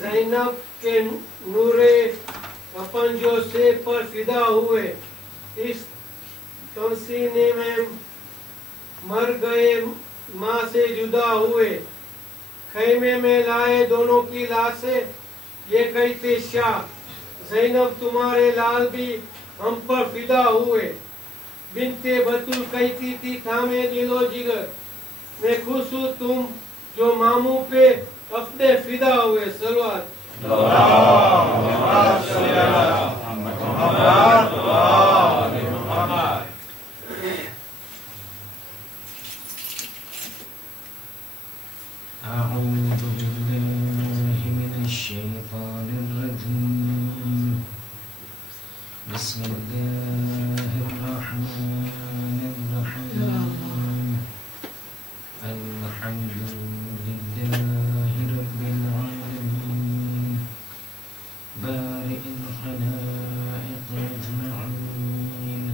زینب کے نورے اپن جو سیب پر فدا ہوئے، اس تمسینے میں مر گئے، ماں سے جدا ہوئے، خیمے میں لائے دونوں کی لاشیں، یہ کہتے شاہ زینب تمہارے لال بھی ہم پر فدا ہوئے۔ بنتے بطول کہتی تھی تھامے دل و جگر، میں خوش ہوں تم جو ماموں پہ اپنے فدا ہوئے۔ صلوات أعوذ بالله من الشيطان الرجيم. بسم الله الرحمن الرحيم. الحمد لله رب العالمين، بارئ الخلائق أجمعين،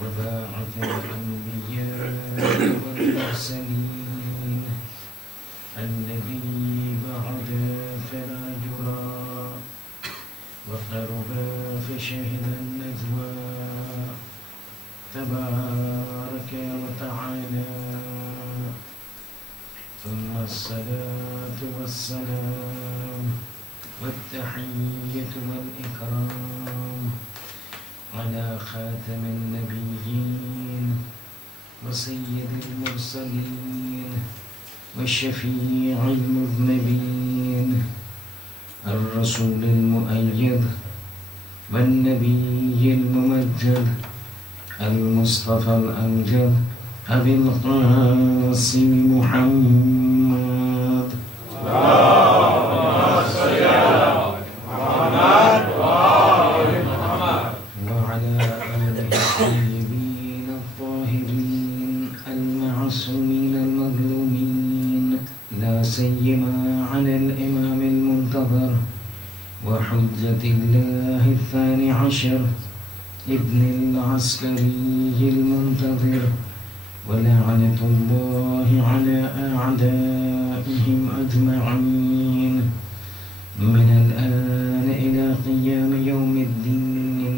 وباعث الأنبياء والمرسلين، الذي بعد فلا جرى، وقرب فشهد النجوى، تبارك وتعالى. ثم الصلاة والسلام والتحية والإكرام على خاتم النبيين وسيد المرسلين والشفيع المذنبين، الرسول المؤيد والنبي الممجد، المصطفى الأمجد، أبي القاسم محمد. اللهم صل على محمد وآل محمد وعلى آله الطيبين الطاهرين المعصومين المظلومين، لا سيما على الإمام المنتظر وحجة الله الثاني عشر ابن العسكري المنتظر، ولعنة الله على أعدائهم أجمعين من الآن إلى قيام يوم الدين.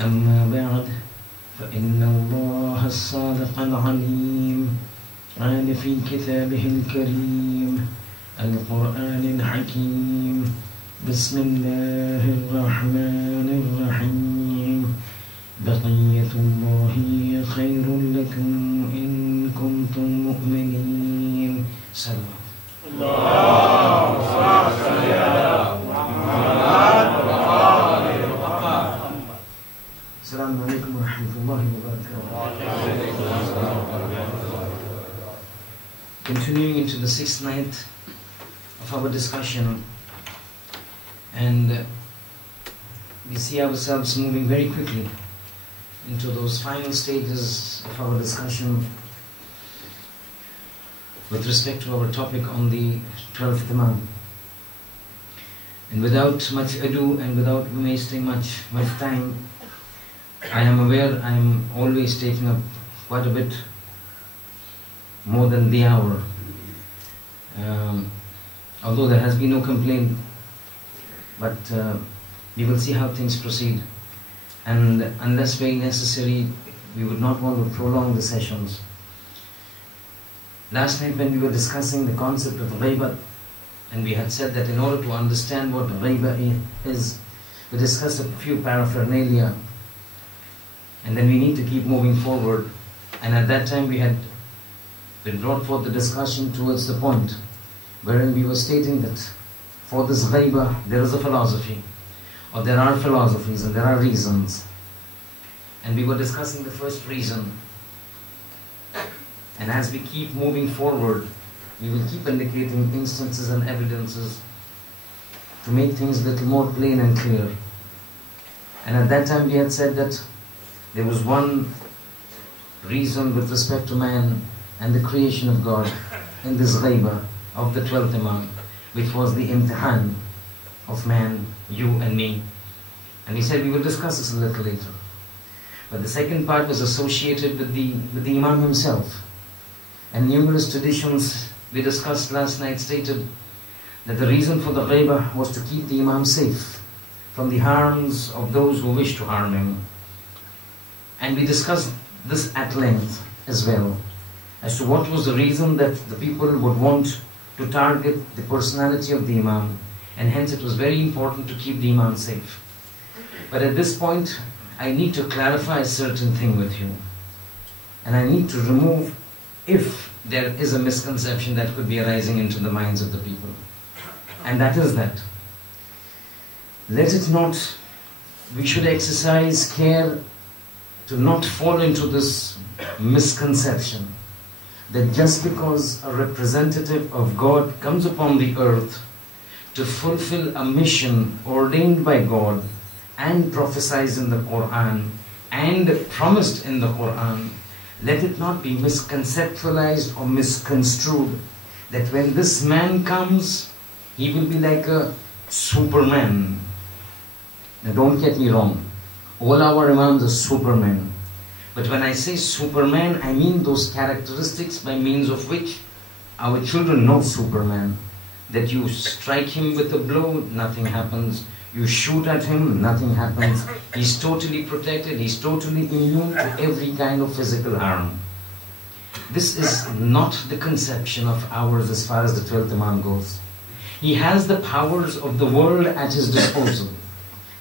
أما بعد، فإن الله الصادق العليم قال في كتابه الكريم القرآن الحكيم: بسم الله الرحمن الرحيم، بقية الله خير لكم إن كنتم مؤمنين. صلى الله على محمد وآل محمد. السلام عليكم ورحمة الله وبركاته. Continuing into the sixth night of our discussion, and we see ourselves moving very quickly into those final stages of our discussion with respect to our topic on the 12th Imam. And without much ado and without wasting much time, I am aware I am always taking up quite a bit more than the hour. Although there has been no complaint, but we will see how things proceed. And unless very necessary, we would not want to prolong the sessions. Last night when we were discussing the concept of ghaibat, and we had said that in order to understand what ghaiba is, we discussed a few paraphernalia, and then we need to keep moving forward. And at that time we had brought forth the discussion towards the point wherein we were stating that for this ghaiba there is a philosophy, or there are philosophies and there are reasons. And we were discussing the first reason. And as we keep moving forward, we will keep indicating instances and evidences to make things a little more plain and clear. And at that time we had said that there was one reason with respect to man and the creation of God in this ghaiba of the 12th Imam, which was the imtihan of man, you and me. And he said we will discuss this a little later. But the second part was associated with the Imam himself. And numerous traditions we discussed last night stated that the reason for the ghaibah was to keep the Imam safe from the harms of those who wish to harm him. And we discussed this at length as well, as to what was the reason that the people would want to target the personality of the Imam, and hence it was very important to keep the Imam safe. But at this point, I need to clarify a certain thing with you, and I need to remove if there is a misconception that could be arising into the minds of the people. And that is that we should exercise care to not fall into this misconception that just because a representative of God comes upon the earth to fulfill a mission ordained by God and prophesied in the Quran and promised in the Quran, let it not be misconceptualized or misconstrued that when this man comes, he will be like a Superman. Now don't get me wrong, all our Imams are Supermen. But when I say Superman, I mean those characteristics by means of which our children know Superman. That you strike him with a blow, nothing happens. You shoot at him, nothing happens. He's totally protected, he's totally immune to every kind of physical harm. This is not the conception of ours as far as the 12th Imam goes. He has the powers of the world at his disposal.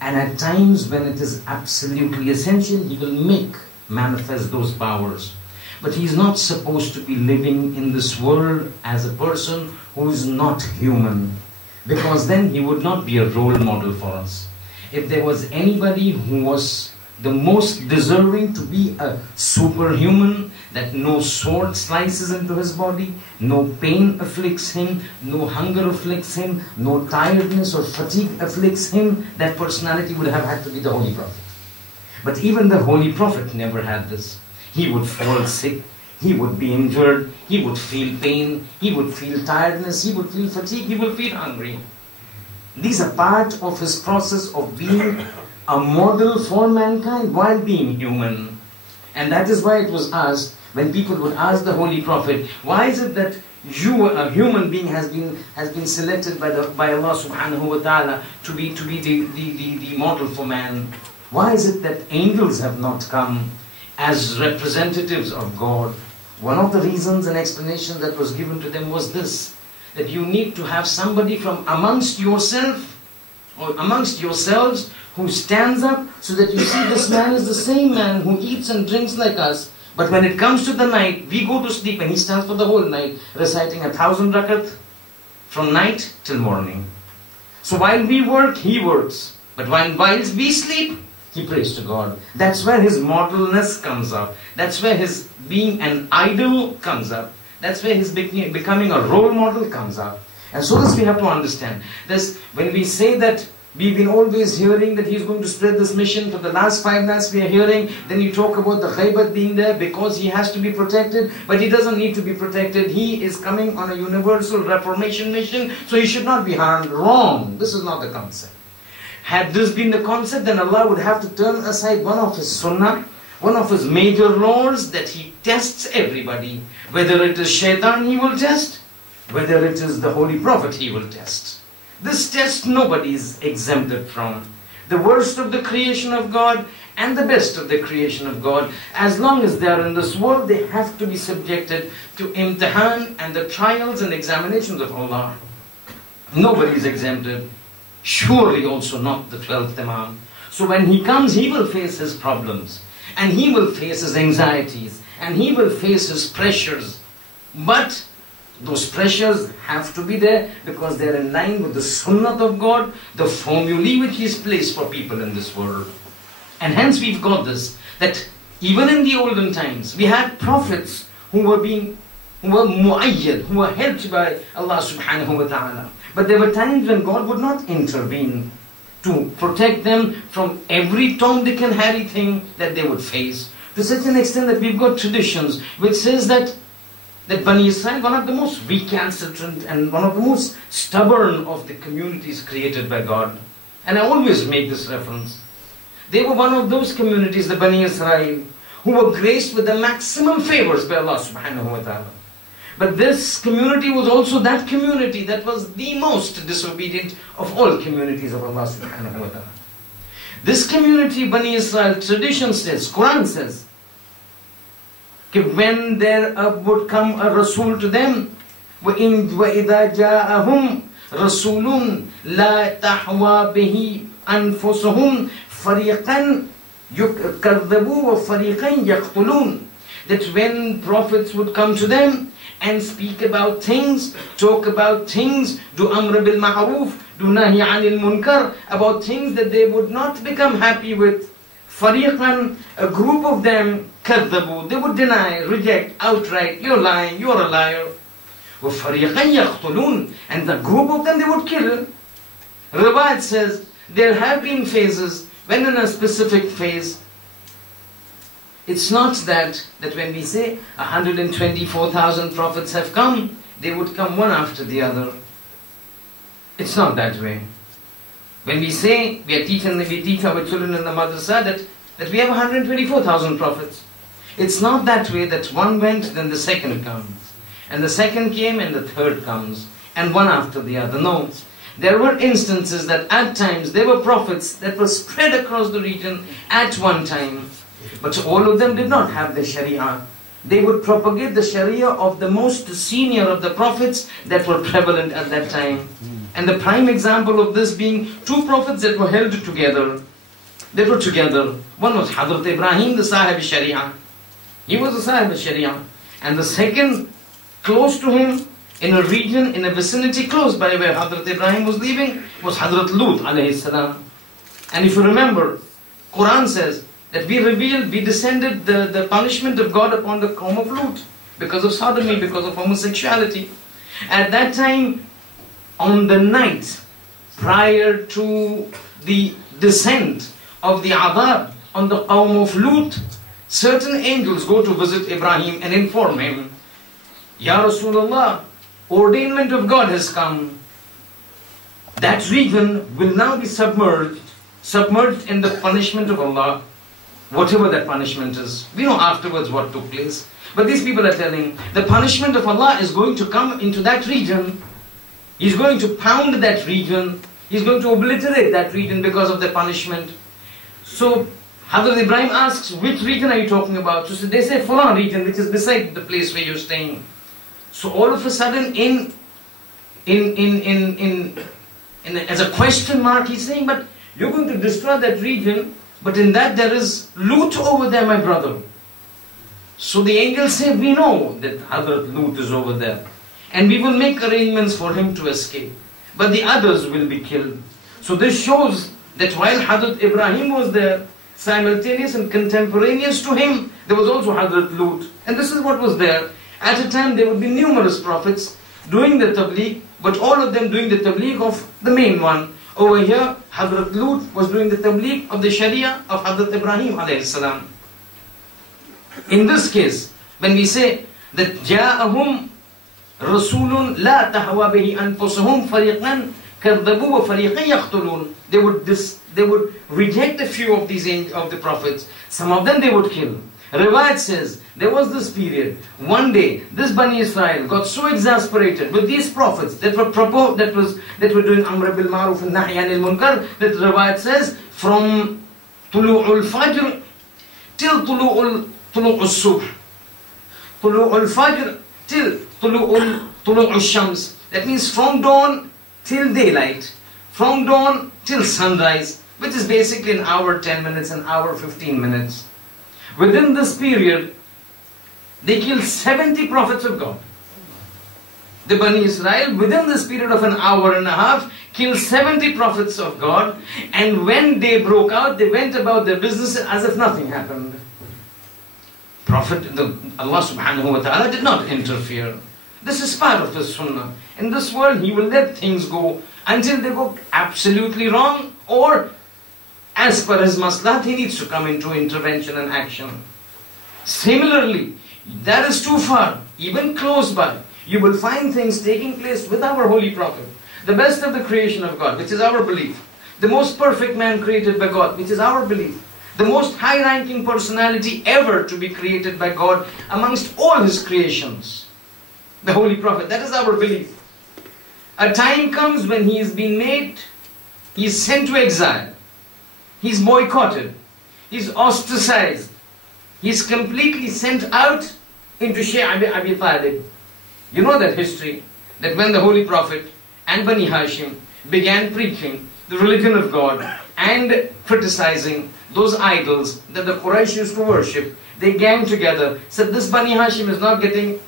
And at times when it is absolutely essential, he will manifest those powers. But he is not supposed to be living in this world as a person who is not human, because then he would not be a role model for us. If there was anybody who was the most deserving to be a superhuman, that no sword slices into his body, no pain afflicts him, no hunger afflicts him, no tiredness or fatigue afflicts him, that personality would have had to be the Holy Prophet. But even the Holy Prophet never had this. He would fall sick, he would be injured, he would feel pain, he would feel tiredness, he would feel fatigue, he would feel hungry. These are part of his process of being a model for mankind while being human. And that is why it was asked, when people would ask the Holy Prophet, why is it that you, a human being, has been selected by Allah subhanahu wa ta'ala to be the model for man? Why is it that angels have not come as representatives of God? One of the reasons and explanations that was given to them was this, that you need to have somebody from amongst yourself or amongst yourselves who stands up so that you see this man is the same man who eats and drinks like us. But when it comes to the night, we go to sleep and he stands for the whole night reciting 1,000 rakat from night till morning. So while we work, he works. But whilst we sleep, he prays to God. That's where his modelness comes up. That's where his being an idol comes up. That's where his becoming a role model comes up. And so this we have to understand. This, when we say that we've been always hearing that he's going to spread this mission, for the last 5 nights we are hearing, then you talk about the ghaibat being there because he has to be protected, but he doesn't need to be protected. He is coming on a universal reformation mission, so he should not be harmed. Wrong. This is not the concept. Had this been the concept, then Allah would have to turn aside one of his sunnah, one of his major laws, that he tests everybody. Whether it is shaitan he will test, whether it is the Holy Prophet he will test. This test nobody is exempted from. The worst of the creation of God and the best of the creation of God, as long as they are in this world, they have to be subjected to imtihan and the trials and examinations of Allah. Nobody is exempted. Surely also not the 12th Imam. So when he comes, he will face his problems, and he will face his anxieties, and he will face his pressures. But those pressures have to be there because they are in line with the sunnah of God, the formulae which He's placed for people in this world. And hence we've got this, that even in the olden times, we had prophets who were mu'ayyad, who were helped by Allah subhanahu wa ta'ala. But there were times when God would not intervene to protect them from every Tom, Dick and Harry thing that they would face. To such an extent that we've got traditions which says that Bani Israel, one of the most recalcitrant and one of the most stubborn of the communities created by God. And I always make this reference. They were one of those communities, the Bani Israel, who were graced with the maximum favors by Allah subhanahu wa ta'ala. But this community was also that community that was the most disobedient of all communities of Allah subhanahu wa ta'ala. This community, Bani Israel, tradition says, Quran says, that when there would come a Rasul to them, وَإِذَا جَاءَهُمْ رَسُولٌ لَا تَحْوَى بِهِ أَنفُسُهُمْ فَرِيقًا يُكَذَّبُوا وَفَرِيقًا يَقْتُلُونَ. That when prophets would come to them and speak about things, talk about things, do amr bil ma'roof, do nahi anil munkar, about things that they would not become happy with, fariqan, a group of them, kadhabu, they would deny, reject, outright, you're lying, you're a liar. Wa fariqan yaqtulun, and the group of them they would kill. Riwayat says, there have been phases, when in a specific phase, it's not that when we say 124,000 prophets have come, they would come one after the other. It's not that way. When we say, we teach our children in the madrasa that we have 124,000 prophets. It's not that way that one went, then the second comes. And the second came, and the third comes. And one after the other. No. There were instances that at times there were prophets that were spread across the region at one time. But all of them did not have the Sharia. They would propagate the Sharia of the most senior of the prophets that were prevalent at that time. And the prime example of this being two prophets that were held together. They were together. One was Hadrat Ibrahim, the Sahib Sharia. He was the Sahib Sharia. And the second, close to him, in a region, in a vicinity close by where Hadrat Ibrahim was living, was Hadrat Lut alayhi salam. And if you remember, Quran says, that we descended the punishment of God upon the Qawm of Lut because of sodomy, because of homosexuality. At that time, on the night prior to the descent of the adhab on the Qawm of Lut, certain angels go to visit Ibrahim and inform him, Ya Rasulullah, ordainment of God has come. That region will now be submerged in the punishment of Allah. Whatever that punishment is. We know afterwards what took place. But these people are telling, the punishment of Allah is going to come into that region. He's going to pound that region. He's going to obliterate that region because of the punishment. So, Hazrat Ibrahim asks, which region are you talking about? So they say, Fulan region, which is beside the place where you're staying. So all of a sudden, as a question mark, he's saying, but you're going to destroy that region, but in that there is Lut over there, my brother. So the angels say, we know that Hazrat Lut is over there. And we will make arrangements for him to escape. But the others will be killed. So this shows that while Hazrat Ibrahim was there, simultaneous and contemporaneous to him, there was also Hazrat Lut. And this is what was there. At a time there would be numerous prophets doing the tabligh, but all of them doing the tabligh of the main one. Over here, Hazrat Lut was doing the tabligh of the Sharia of Hazrat Ibrahim alayhi salam. In this case, when we say that جَاءَهُمْ رَسُولٌ لَا تَحْوَى بِهِ أَنفُسُهُمْ فَرِيقًا كَذَّبُوا وَفَرِيقًا يَقْتُلُونَ, they would reject a few of the prophets. Some of them they would kill. Riwayat says, there was this period, one day, this Bani Israel got so exasperated with these prophets that were doing Amr bil Ma'ruf and Nahy anil Munkar, that Riwayat says, from Tulu'ul Fajr till Tulu'ul Subh. Tulu'ul Fajr till Tulu'ul Shams. That means from dawn till daylight, from dawn till sunrise, which is basically an hour 10 minutes, an hour 15 minutes. Within this period, they killed 70 prophets of God. The Bani Israel, within this period of an hour and a half, killed 70 prophets of God. And when they broke out, they went about their business as if nothing happened. Allah subhanahu wa ta'ala did not interfere. This is part of His sunnah. In this world, He will let things go until they go absolutely wrong, or as per His maslahat, He needs to come into intervention and action. Similarly, that is too far, even close by, you will find things taking place with our Holy Prophet, the best of the creation of God, which is our belief, the most perfect man created by God, which is our belief, the most high-ranking personality ever to be created by God amongst all His creations. the Holy Prophet. That is our belief. A time comes when he is being made, he is sent to exile, he is boycotted, he is ostracized, he is completely sent out into Shi'a Abi Talib. You know that history, that when the Holy Prophet and Bani Hashim began preaching the religion of God and criticizing those idols that the Quraysh used to worship, they gang together, said this Bani Hashim is not getting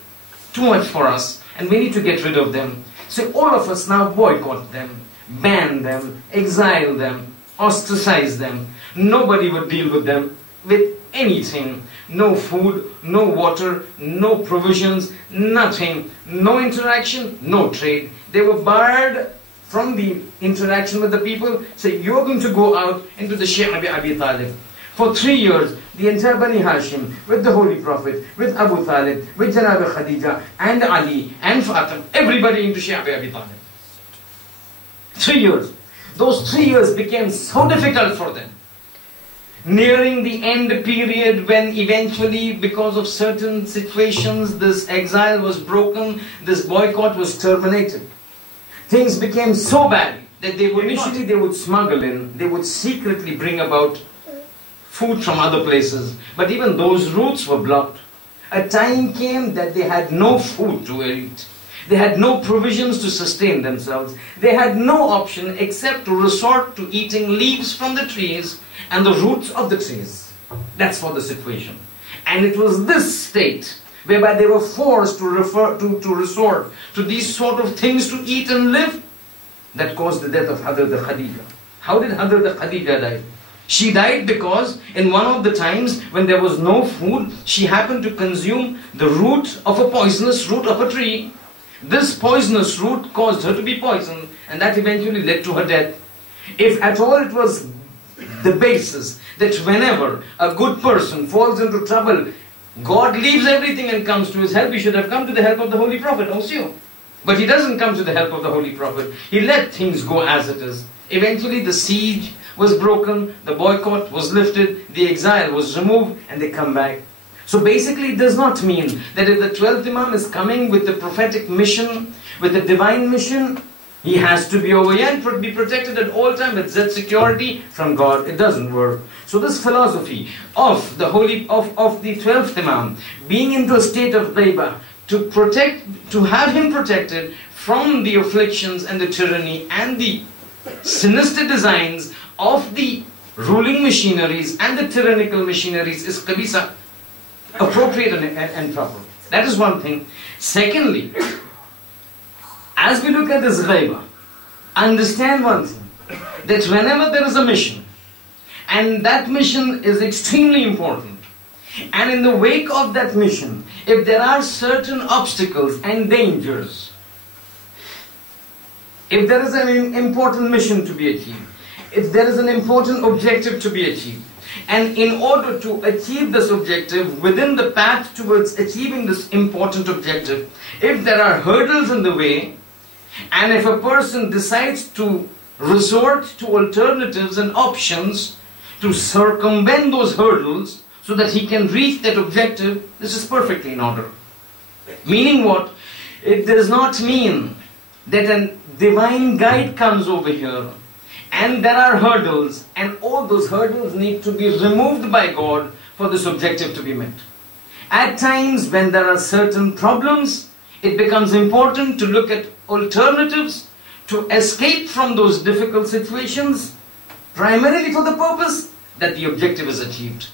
too much for us and we need to get rid of them. So all of us now boycott them, ban them, exile them, ostracize them. Nobody would deal with them with anything. No food, no water, no provisions, nothing. No interaction, no trade. They were barred from the interaction with the people. So you're going to go out into the Shi'a Abi Talib. For 3 years, the entire Bani Hashim, with the Holy Prophet, with Abu Talib, with Janab Khadija, and Ali, and Fatima, everybody into Shi'a Abi Talib. 3 years. Those 3 years became so difficult for them. Nearing the end period, when eventually, because of certain situations, this exile was broken, this boycott was terminated. Things became so bad that they would smuggle in, they would secretly bring about food from other places, but even those routes were blocked. A time came that they had no food to eat. They had no provisions to sustain themselves. They had no option except to resort to eating leaves from the trees and the roots of the trees. That's what the situation. And it was this state whereby they were forced to resort to these sort of things to eat and live that caused the death of Hazrat Khadija. How did Hazrat Khadija die? She died because in one of the times when there was no food, she happened to consume the root of a poisonous root of a tree. This poisonous root caused her to be poisoned, and that eventually led to her death. If at all it was the basis that whenever a good person falls into trouble, God leaves everything and comes to his help, he should have come to the help of the Holy Prophet also. But he doesn't come to the help of the Holy Prophet. He let things go as it is. Eventually the siege was broken, the boycott was lifted, the exile was removed, and they come back. So basically it does not mean that if the 12th Imam is coming with the prophetic mission, with the divine mission, he has to be over here and be protected at all times with that security from God. It doesn't work. So this philosophy of the of the 12th Imam being into a state of ghaiba, to have him protected from the afflictions and the tyranny and the sinister designs of the ruling machineries and the tyrannical machineries is kabisa, appropriate and proper. That is one thing. Secondly, as we look at this ghaiba, understand one thing, that whenever there is a mission, and that mission is extremely important, and in the wake of that mission, if there are certain obstacles and dangers, if there is an important mission to be achieved, if there is an important objective to be achieved, and in order to achieve this objective, within the path towards achieving this important objective, if there are hurdles in the way, and if a person decides to resort to alternatives and options to circumvent those hurdles so that he can reach that objective, this is perfectly in order. Meaning what? It does not mean that a divine guide comes over here and there are hurdles, and all those hurdles need to be removed by God for this objective to be met. At times when there are certain problems, it becomes important to look at alternatives to escape from those difficult situations, primarily for the purpose that the objective is achieved.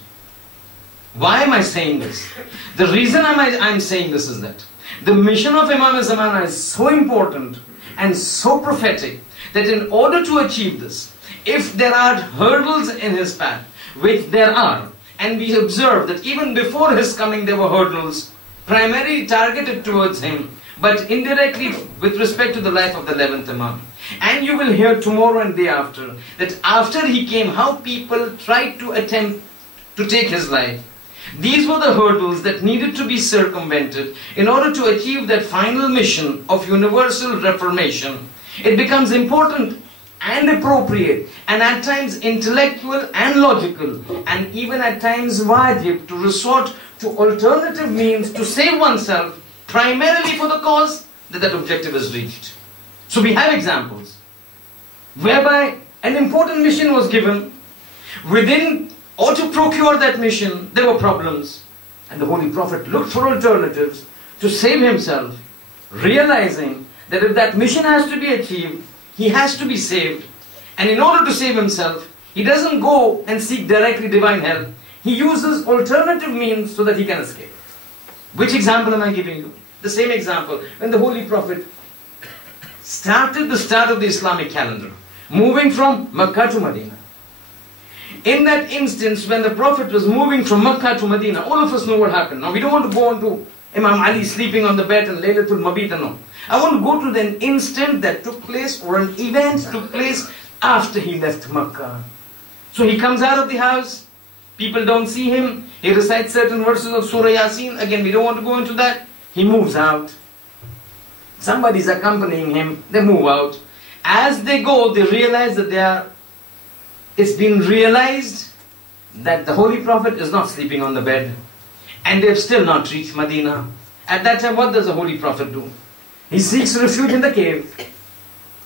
Why am I saying this? The reason I'm saying this is that the mission of Imam Zamana is so important and so prophetic that in order to achieve this, if there are hurdles in his path, which there are, and we observe that even before his coming there were hurdles primarily targeted towards him, but indirectly with respect to the life of the 11th Imam. And you will hear tomorrow and day after that after he came, how people tried to attempt to take his life. These were the hurdles that needed to be circumvented in order to achieve that final mission of universal reformation. It becomes important and appropriate, and at times intellectual and logical, and even at times wajib, to resort to alternative means to save oneself primarily for the cause that that objective is reached. So we have examples whereby an important mission was given. Within or to procure that mission, there were problems. And the Holy Prophet looked for alternatives to save himself, realizing that if that mission has to be achieved, he has to be saved. And in order to save himself, he doesn't go and seek directly divine help. He uses alternative means so that he can escape. Which example am I giving you? The same example. When the Holy Prophet started the start of the Islamic calendar, moving from Makkah to Medina. In that instance, when the Prophet was moving from Makkah to Medina, all of us know what happened. Now we don't want to go on to Imam Ali sleeping on the bed and Laylatul Mabita, no. I want to go to an instant that took place, or an event took place after he left Makkah. So he comes out of the house, people don't see him, he recites certain verses of Surah Yasin, again we don't want to go into that, he moves out. Somebody's accompanying him, they move out. As they go, they realize that it's been realized that the Holy Prophet is not sleeping on the bed. And they've still not reached Medina. At that time, what does the Holy Prophet do? He seeks refuge in the cave.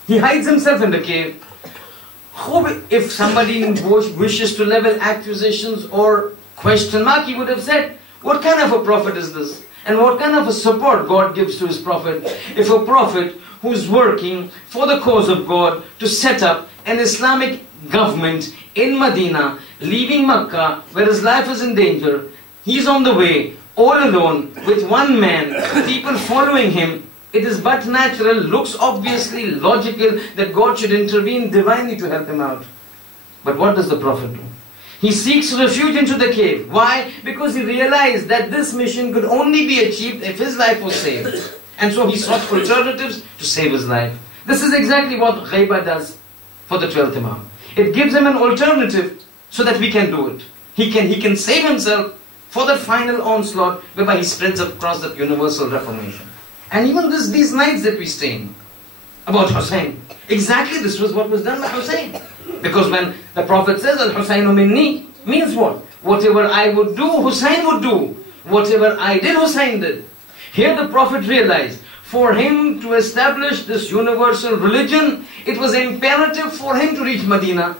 He hides himself in the cave. If somebody wishes to level accusations or question mark, he would have said, what kind of a prophet is this? And what kind of a support God gives to his prophet? If a prophet who's working for the cause of God to set up an Islamic government in Medina, leaving Makkah, where his life is in danger, he's on the way, all alone, with one man, people following him, it is but natural, looks obviously logical that God should intervene divinely to help him out. But what does the Prophet do? He seeks refuge into the cave. Why? Because he realized that this mission could only be achieved if his life was saved. And so he sought alternatives to save his life. This is exactly what Ghaibah does for the 12th Imam. It gives him an alternative so that we can do it. He can save himself for the final onslaught whereby he spreads across that universal reformation. And even these nights that we stay in, about Hussein, exactly this was what was done by Hussein. Because when the Prophet says, Al-Husaynu minni, means what? Whatever I would do, Hussein would do. Whatever I did, Hussein did. Here the Prophet realized, for him to establish this universal religion, it was imperative for him to reach Medina.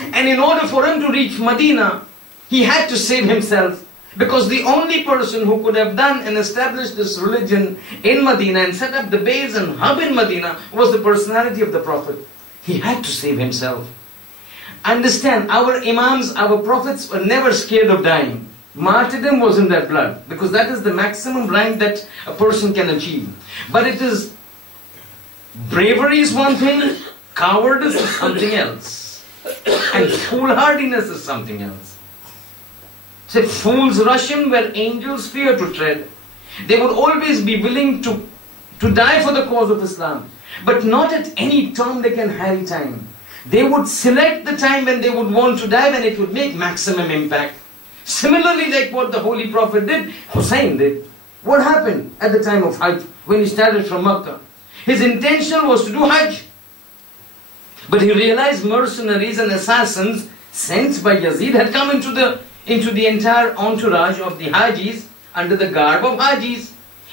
And in order for him to reach Medina, he had to save himself. Because the only person who could have done and established this religion in Medina and set up the base and hub in Medina was the personality of the Prophet. He had to save himself. Understand, our Imams, our Prophets were never scared of dying. Martyrdom was in their blood, because that is the maximum rank that a person can achieve. But it is, bravery is one thing, cowardice is something else, and foolhardiness is something else. Say, fools rush in where angels fear to tread. They would always be willing to die for the cause of Islam, but not at any time they can harry time. They would select the time when they would want to die, when it would make maximum impact. Similarly, like what the Holy Prophet did, Hussein did. What happened at the time of Hajj, when he started from Makkah? His intention was to do Hajj. But he realized mercenaries and assassins sent by Yazid had come into the entire entourage of the Hajis, under the garb of Hajis.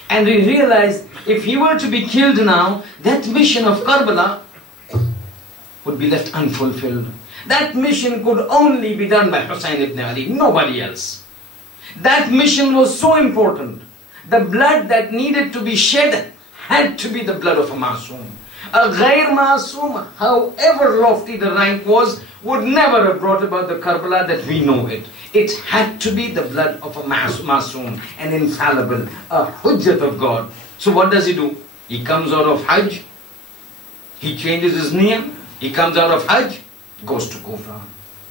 And he realized, if he were to be killed now, that mission of Karbala would be left unfulfilled. That mission could only be done by Hussein ibn Ali, nobody else. That mission was so important. The blood that needed to be shed had to be the blood of a Masoom. A Ghair Masoom, however lofty the rank was, would never have brought about the Karbala that we know it. It had to be the blood of a Masoom, an infallible, a Hujjat of God. So what does he do? He comes out of Hajj, he changes his niyam, he comes out of Hajj, goes to Kufa.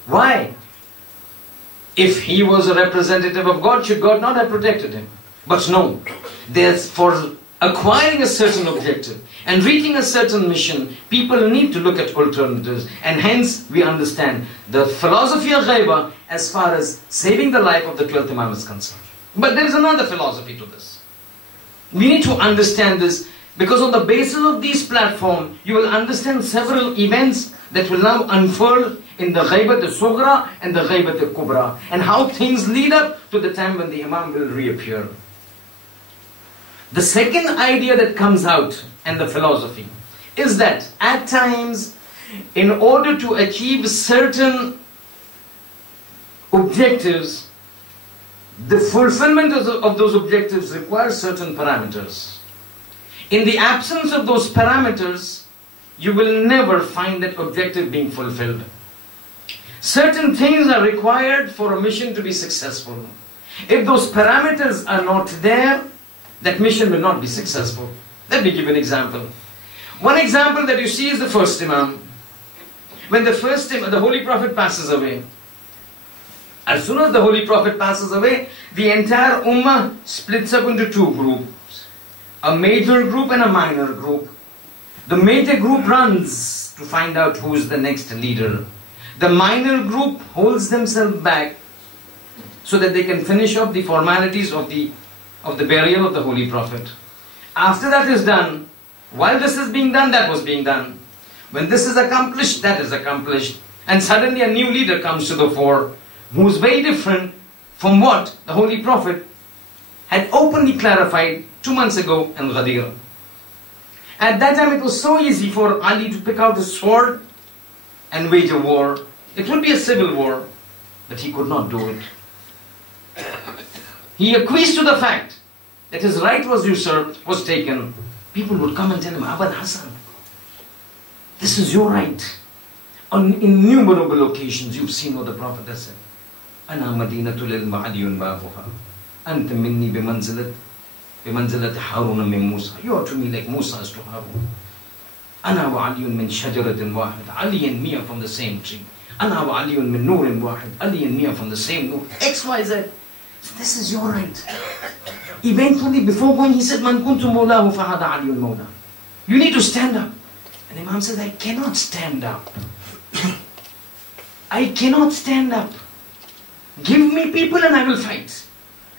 Why? If he was a representative of God, should God not have protected him? But no, there's for acquiring a certain objective and reaching a certain mission, people need to look at alternatives, and hence we understand the philosophy of Ghaibah as far as saving the life of the 12th Imam is concerned. But there is another philosophy to this. We need to understand this, because on the basis of these platforms, you will understand several events that will now unfurl in the Ghaibat al-Sughra and the Ghaibat al-Kubra, and how things lead up to the time when the Imam will reappear. The second idea that comes out in the philosophy is that at times, in order to achieve certain objectives, the fulfillment of those objectives requires certain parameters. In the absence of those parameters, you will never find that objective being fulfilled. Certain things are required for a mission to be successful. If those parameters are not there, that mission will not be successful. Let me give you an example. One example that you see is the first Imam. When the first Imam, the Holy Prophet passes away, as soon as the Holy Prophet passes away, the entire Ummah splits up into two groups. A major group and a minor group. The major group runs to find out who is the next leader. The minor group holds themselves back so that they can finish up the formalities of the burial of the Holy Prophet. After that is done, while this is being done, that was being done. When this is accomplished, that is accomplished. And suddenly a new leader comes to the fore, who is very different from what the Holy Prophet had openly clarified 2 months ago in Ghadir. At that time it was so easy for Ali to pick out his sword and wage a war. It would be a civil war, but he could not do it. He acquiesced to the fact that his right was usurped, was taken. People would come and tell him, Abul Hassan, this is your right. On innumerable occasions you've seen what the Prophet has said. أنا مدينة العلم علي بابها أنت مني بمنزلة هارون من موسى. You are to me like Musa is to Harun. أنا وعلي من شجرة واحد علي and Mia from the same tree. أنا وعلي من نور واحد علي and Mia from the same nur. XYZ. This is your right. Eventually, before going, he said, Man kuntu mawlahu fahada aliyun mawla. You need to stand up. And Imam says, I cannot stand up. I cannot stand up. Give me people and I will fight.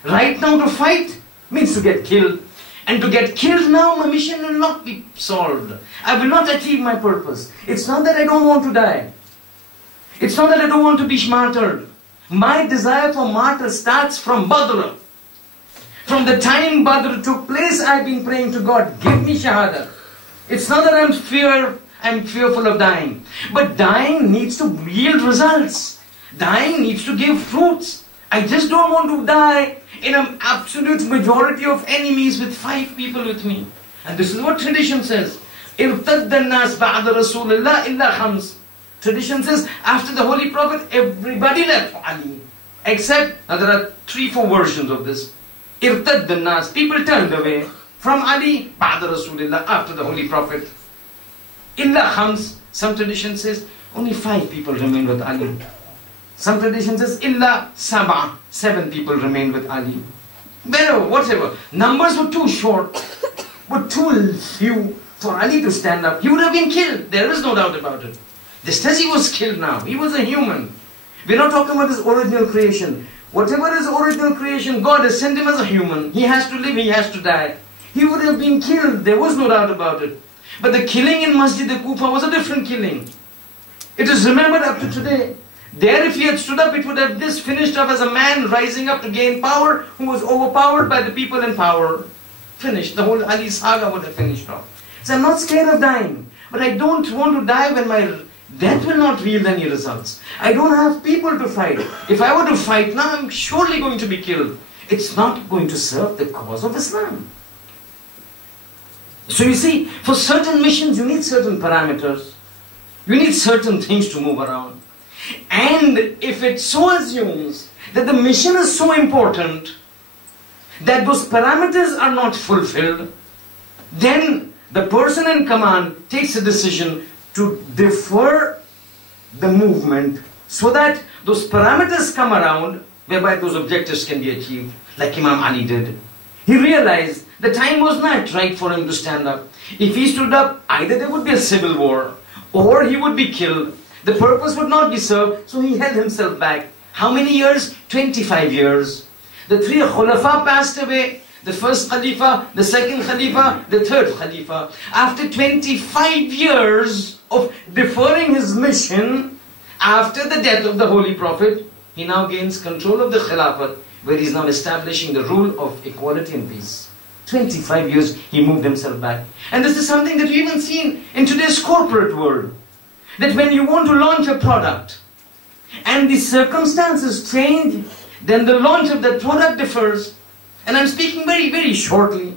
Right now to fight means to get killed. And to get killed now, my mission will not be solved. I will not achieve my purpose. It's not that I don't want to die. It's not that I don't want to be martyred. My desire for martyr starts from Badr. From the time Badr took place, I've been praying to God, give me shahada. It's not that I'm fearful of dying. But dying needs to yield results. Dying needs to give fruits. I just don't want to die in an absolute majority of enemies with 5 people with me. And this is what tradition says. ارتد الناس بعد رسول الله إلا خمس. Tradition says, after the Holy Prophet, everybody left Ali. Except, now there are 3-4 versions of this. ارتد الناس, people turned away from Ali بعد رسول الله, after the Holy Prophet. إلا خمس, some tradition says, only 5 people remained with Ali. Some tradition says, إلا سبعة, 7 people remained with Ali. Whatever. Numbers were too short, were too few for Ali to stand up. He would have been killed. There is no doubt about it. Just as he was killed now, he was a human. We're not talking about his original creation. Whatever his original creation, God has sent him as a human. He has to live, he has to die. He would have been killed. There was no doubt about it. But the killing in Masjid al-Kufa was a different killing. It is remembered up to today. There, if he had stood up, it would have just finished off as a man rising up to gain power who was overpowered by the people in power. Finished. The whole Ali saga would have finished off. So I'm not scared of dying. But I don't want to die when my death will not yield any results. I don't have people to fight. If I were to fight now, I'm surely going to be killed. It's not going to serve the cause of Islam. So you see, for certain missions, you need certain parameters. You need certain things to move around. And if it so assumes that the mission is so important that those parameters are not fulfilled, then the person in command takes a decision to defer the movement so that those parameters come around whereby those objectives can be achieved, like Imam Ali did. He realized the time was not right for him to stand up. If he stood up, either there would be a civil war or he would be killed. The purpose would not be served, so he held himself back. How many years? 25 years. The 3 Khulafa passed away. The first Khalifa, the second Khalifa, the third Khalifa. After 25 years of deferring his mission, after the death of the Holy Prophet, he now gains control of the Khilafat, where he is now establishing the rule of equality and peace. 25 years he moved himself back. And this is something that you even seen in today's corporate world. That when you want to launch a product and the circumstances change, then the launch of that product differs. And I'm speaking very, very shortly.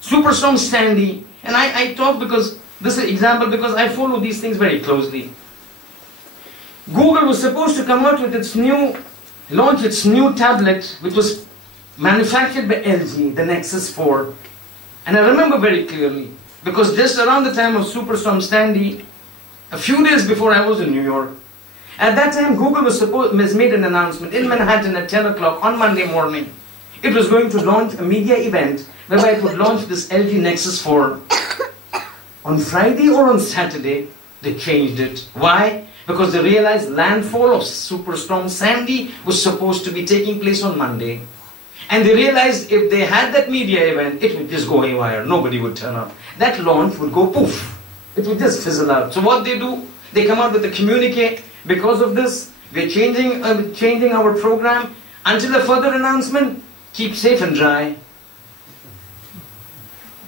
Superstorm Sandy, and I talk because this is an example because I follow these things very closely. Google was supposed to come out with launch its new tablet, which was manufactured by LG, the Nexus 4. And I remember very clearly, because just around the time of Superstorm Sandy, a few days before I was in New York, at that time Google was made an announcement in Manhattan at 10 o'clock on Monday morning. It was going to launch a media event whereby it would launch this LG Nexus 4. On Friday or on Saturday, they changed it. Why? Because they realized landfall of Superstorm Sandy was supposed to be taking place on Monday. And they realized if they had that media event, it would just go haywire. Nobody would turn up. That launch would go poof. It would just fizzle out. So what they do, they come out with a communique. Because of this, we're changing our program until a further announcement. Keep safe and dry.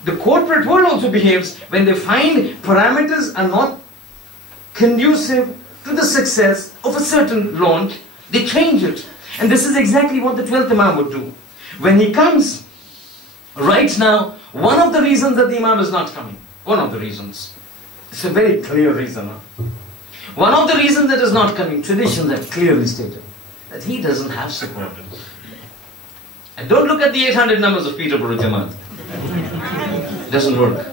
The corporate world also behaves when they find parameters are not conducive to the success of a certain launch, they change it. And this is exactly what the 12th Imam would do. When he comes, right now, one of the reasons that the Imam is not coming, one of the reasons, it's a very clear reason. One of the reasons that is not coming, traditions have clearly stated, that he doesn't have support. And don't look at the 800 numbers of Peterborough Jamaat. It doesn't work.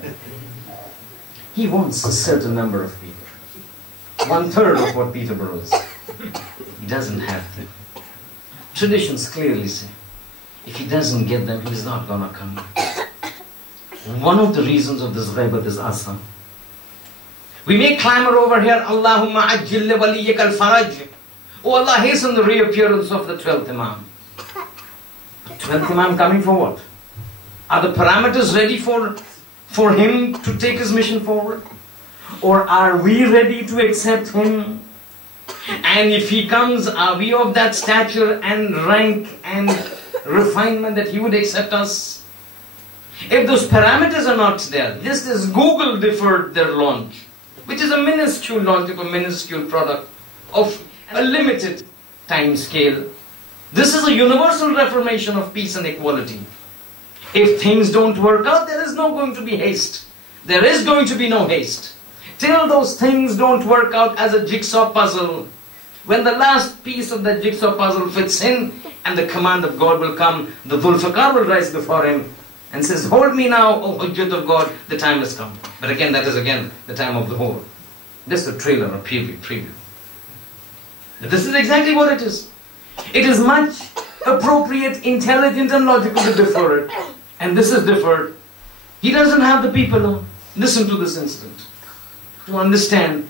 He wants a certain number of people. 1/3 of what Peterborough is. He doesn't have them. Traditions clearly say, if he doesn't get them, he's not going to come. One of the reasons of this ghaibat is asam. We may clamor over here, Allahumma ajjil li waliyyik al-faraj. Oh Allah, hasten the reappearance of the 12th Imam. The 12th Imam coming for what? Are the parameters ready for him to take his mission forward? Or are we ready to accept him? And if he comes, are we of that stature and rank and refinement that he would accept us? If those parameters are not there, just as Google deferred their launch, which is a minuscule launch of a minuscule product of a limited time scale, this is a universal reformation of peace and equality. If things don't work out, there is no going to be haste. There is going to be no haste. Till those things don't work out as a jigsaw puzzle, when the last piece of that jigsaw puzzle fits in and the command of God will come, the Dhul-Fiqar will rise before him and says, hold me now, O Hujjat of God, the time has come. But again, that is again the time of the whole. Just a trailer, a preview. This is exactly what it is. It is much appropriate, intelligent and logical to defer it. And this is deferred. He doesn't have the people now. Listen to this incident. To understand,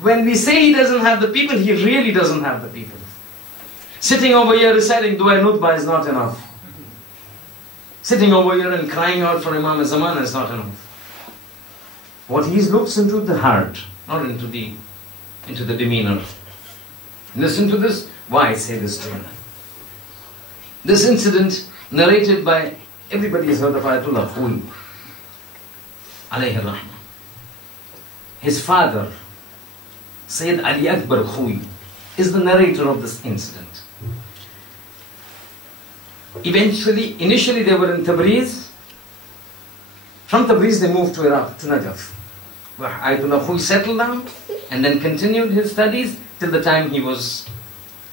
when we say he doesn't have the people, he really doesn't have the people. Sitting over here reciting Dua Nutbah is not enough. Sitting over here and crying out for Imam Zaman is not enough. What he looks into the heart, not into the demeanor. Listen to this. Why I say this to you? This incident narrated by, everybody has heard of Ayatollah Khoi, alayhi rahmah. His father, Sayyid Ali Akbar Khoi, is the narrator of this incident. Initially they were in Tabriz. From Tabriz they moved to Iraq, to Najaf, where Ayatollah Khoi settled down and then continued his studies till the time he was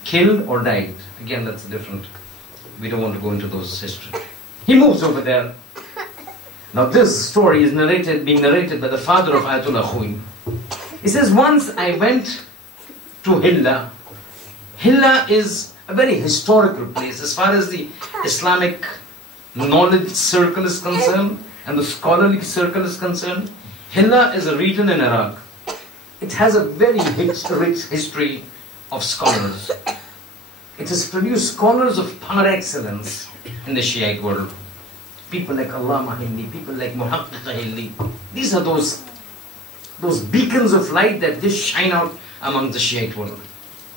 killed or died. Again, that's different. We don't want to go into those history. He moves over there. Now this story is being narrated by the father of Ayatollah Khoi. He says, once I went to Hilla. Hilla is a very historical place as far as the Islamic knowledge circle is concerned and the scholarly circle is concerned. Hilla is a region in Iraq. It has a very rich history of scholars. It has produced scholars of par excellence in the Shiite world. People like Allama Hilli, people like Muhaqqiq Hilli. These are those beacons of light that just shine out among the Shiite world.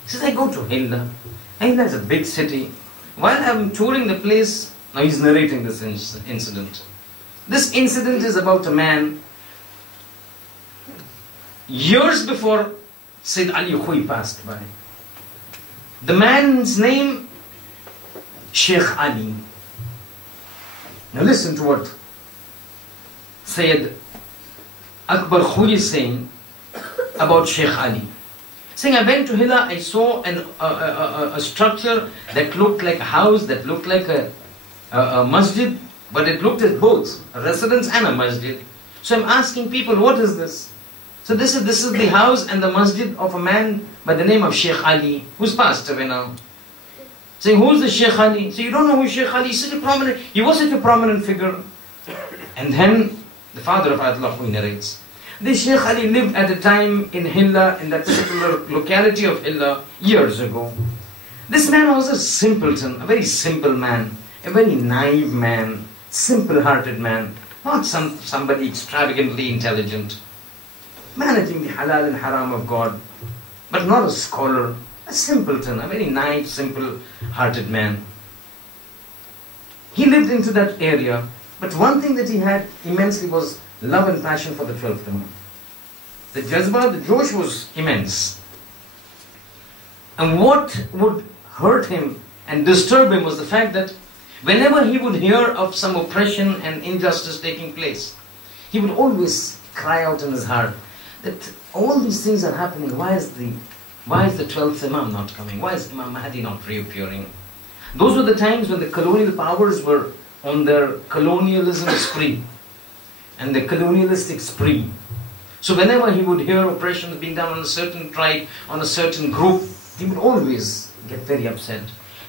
He says, I go to Hilla. Hilla is a big city. While I'm touring the place, Now he's narrating this incident. This incident is about a man years before Sayyid Ali Khoi passed by. The man's name, Sheikh Ali. Now listen to what Sayyid Akbar Khoi is saying about Sheikh Ali. Saying, I went to Hilla, I saw a structure that looked like a house, that looked like a masjid, but it looked at both, a residence and a masjid. So I'm asking people, what is this? So this is the house and the masjid of a man by the name of Sheikh Ali, who's passed away now. Saying, who's the Sheikh Ali? So you don't know who Sheikh Ali is? He was such a prominent figure. And then the father of Ayatollah Khoi narrates, this Sheikh Ali lived at a time in Hilla, in that particular locality of Hilla, years ago. This man was a simpleton, a very simple man, a very naive man, simple-hearted man, not somebody extravagantly intelligent, managing the halal and haram of God, but not a scholar, a simpleton, a very naive, simple-hearted man. He lived into that area, but one thing that he had immensely was love and passion for the 12th Imam. The jazba, the josh was immense. And what would hurt him and disturb him was the fact that whenever he would hear of some oppression and injustice taking place, he would always cry out in his heart that all these things are happening. Why is the 12th Imam not coming? Why is Imam Mahdi not reappearing? Those were the times when the colonial powers were on their colonialism spree and the colonialistic spree. So whenever he would hear oppressions being done on a certain tribe, on a certain group, he would always get very upset.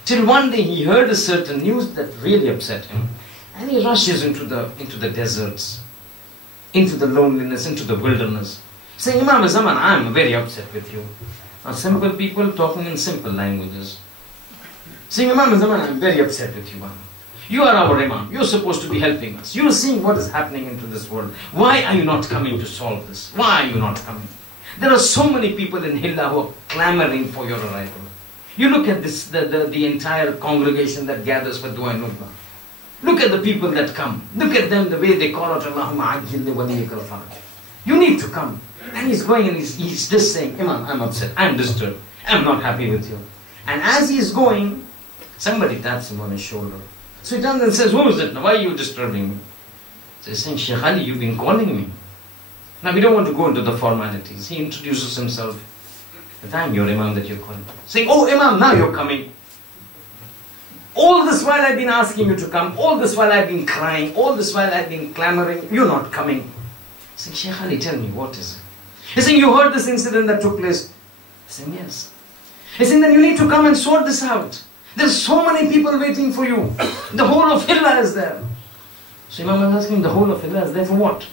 Till one day he heard a certain news that really upset him. And he rushes into the deserts, into the loneliness, into the wilderness, saying, Imam Zaman, I am very upset with you. Now simple people talking in simple languages. Saying, Imam Zaman, I am very upset with you, Imam. You are our Imam. You are supposed to be helping us. You are seeing what is happening into this world. Why are you not coming to solve this? Why are you not coming? There are so many people in Hilla who are clamoring for your arrival. You look at this, the entire congregation that gathers for Dua Nubba. Look at the people that come. Look at them, the way they call out, Allahumma ajil li waliyikal faraj. You need to come. And he's going and he's just saying, Imam, I'm upset. I'm disturbed. I'm not happy with you. And as he's going, somebody taps him on his shoulder. So he turns and says, who is it? Now, why are you disturbing me? So he's saying, Sheikh Ali, you've been calling me. Now we don't want to go into the formalities. He introduces himself. But I'm your Imam that you're calling. Saying, oh Imam, now you're coming. All this while I've been asking you to come. All this while I've been crying. All this while I've been clamoring. You're not coming. Saying, Sheikh Ali, tell me, what is it? He's saying, you heard this incident that took place? He's saying, yes. He's saying, then you need to come and sort this out. There's so many people waiting for you. The whole of Hilla is there. So Imam is asking, the whole of Hilla is there for what?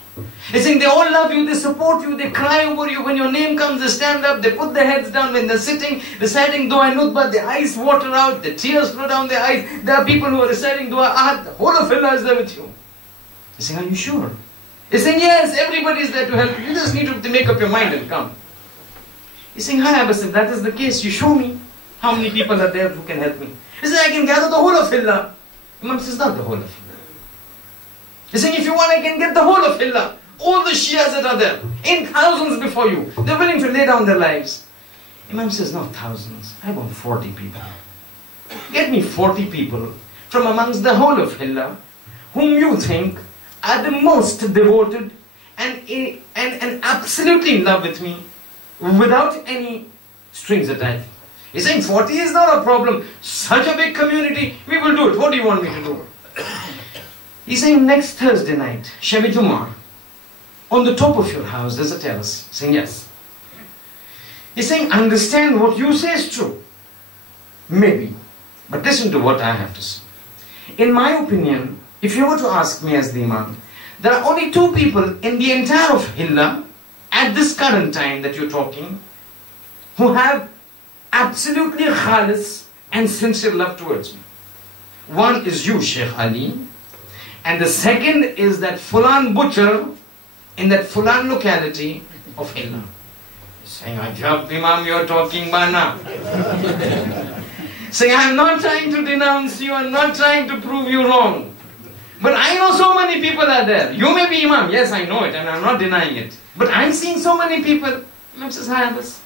He's saying, they all love you, they support you, they cry over you. When your name comes, they stand up, they put their heads down. When they're sitting, reciting Dua Nutbah, their eyes water out, the tears flow down their eyes. There are people who are reciting Dua Ahad. The whole of Hilla is there with you. He's saying, are you sure? He's saying, yes, everybody is there to help you. You just need to make up your mind and come. He's saying, hi Abbas, if that is the case, you show me. How many people are there who can help me? He says, I can gather the whole of Hilla. Imam says, not the whole of Hilla. He's saying, if you want, I can get the whole of Hilla. All the Shias that are there, in thousands before you. They're willing to lay down their lives. Imam says, not thousands. I want 40 people. Get me 40 people from amongst the whole of Hilla, whom you think are the most devoted and absolutely in love with me, without any strings attached. He's saying 40 is not a problem. Such a big community, we will do it. What do you want me to do? He's saying next Thursday night, Shab-e Jummah, on the top of your house there's a terrace. He's saying yes. He's saying understand what you say is true. Maybe. But listen to what I have to say. In my opinion, if you were to ask me as the Imam, there are only two people in the entire of Hilla at this current time that you're talking who have absolutely khalis and sincere love towards me. One is you, Sheikh Ali, and the second is that Fulan butcher in that Fulan locality of Hilla. Saying, Ajab Imam, you're talking bana. saying, I'm not trying to denounce you, I'm not trying to prove you wrong. But I know so many people are there. You may be Imam, yes, I know it, and I'm not denying it. But I'm seeing so many people. Imam says, hi Abbas.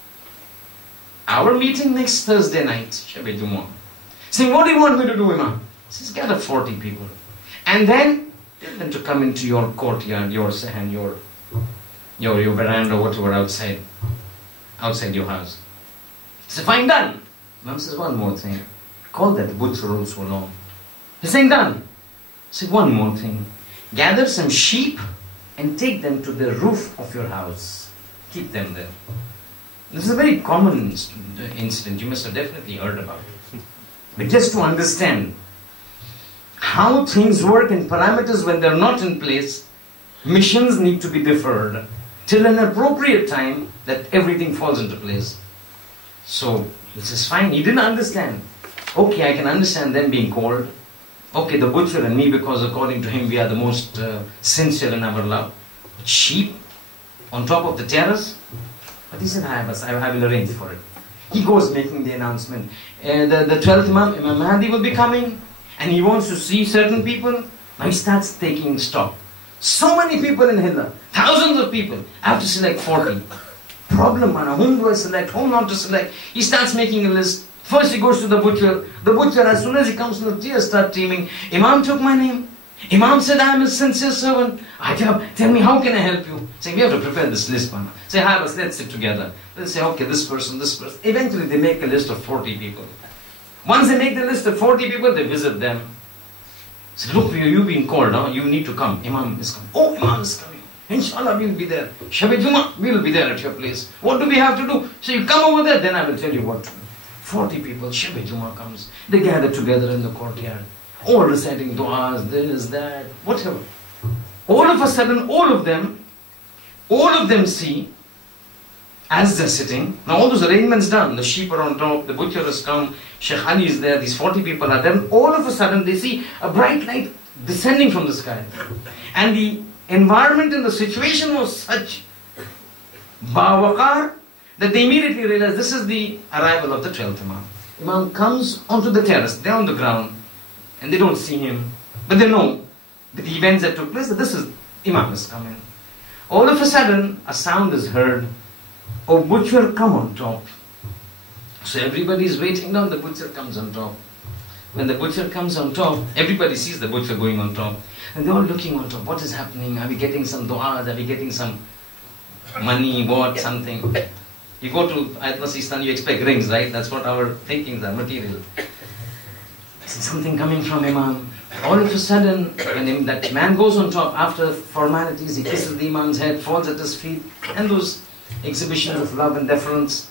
Our meeting next Thursday night, Shabi Jummah. Saying, what do you want me to do, Imam? He says, gather 40 people. And then, tell them to come into your courtyard, your sahan, your veranda, whatever, outside your house. He said, fine, done. Imam says, one more thing. Call that butcher also along. He's saying, done. He said, one more thing. Gather some sheep and take them to the roof of your house. Keep them there. This is a very common incident. You must have definitely heard about it. But just to understand how things work and parameters when they're not in place, missions need to be deferred till an appropriate time that everything falls into place. So, he says, fine, he didn't understand. Okay, I can understand them being called. Okay, the butcher and me, because according to him we are the most sincere in our love. But sheep on top of the terrace? But he said, I will arrange for it. He goes making the announcement. The 12th Imam Mahdi will be coming, and he wants to see certain people. Now he starts taking stock. So many people in Hilla, thousands of people. I have to select 40. Problem, man, whom do I select, whom not to select? He starts making a list. First he goes to the butcher. The butcher, as soon as he comes to the tears start streaming. Imam took my name. Imam said, I am a sincere servant. Tell me, how can I help you? Say, we have to prepare this list, man. Say, hi, let's sit together. Let's say, okay, this person, this person. Eventually they make a list of 40 people. Once they make the list of 40 people, they visit them. Say, look, you've been called, huh? You need to come. Imam is coming. Oh, Imam is coming. Inshallah, we'll be there. Shabi Jummah, we'll be there at your place. What do we have to do? So you come over there, then I will tell you what to do. 40 people, Shabi Jummah comes. They gather together in the courtyard. All reciting du'as, this, that, whatever. All of a sudden, all of them see, as they're sitting, now all those arrangements done, the sheep are on top, the butcher has come, Sheikh Ali is there, these 40 people are there, all of a sudden they see a bright light descending from the sky. And the environment and the situation was such bawaqar that they immediately realized this is the arrival of the 12th Imam. Imam comes onto the terrace, they're on the ground, and they don't see him, but they know that the events that took place, that this is Imam is coming. All of a sudden, a sound is heard, oh butcher, come on top. So everybody is waiting down, the butcher comes on top. When the butcher comes on top, everybody sees the butcher going on top. And they're all looking on top, what is happening? Are we getting some du'as? Are we getting some money, what, something? You go to Ayat Sistan, you expect rings, right? That's what our thinkings are, material. Something coming from Imam. All of a sudden, when that man goes on top, after formalities, he kisses the Imam's head, falls at his feet, and those exhibitions of love and deference.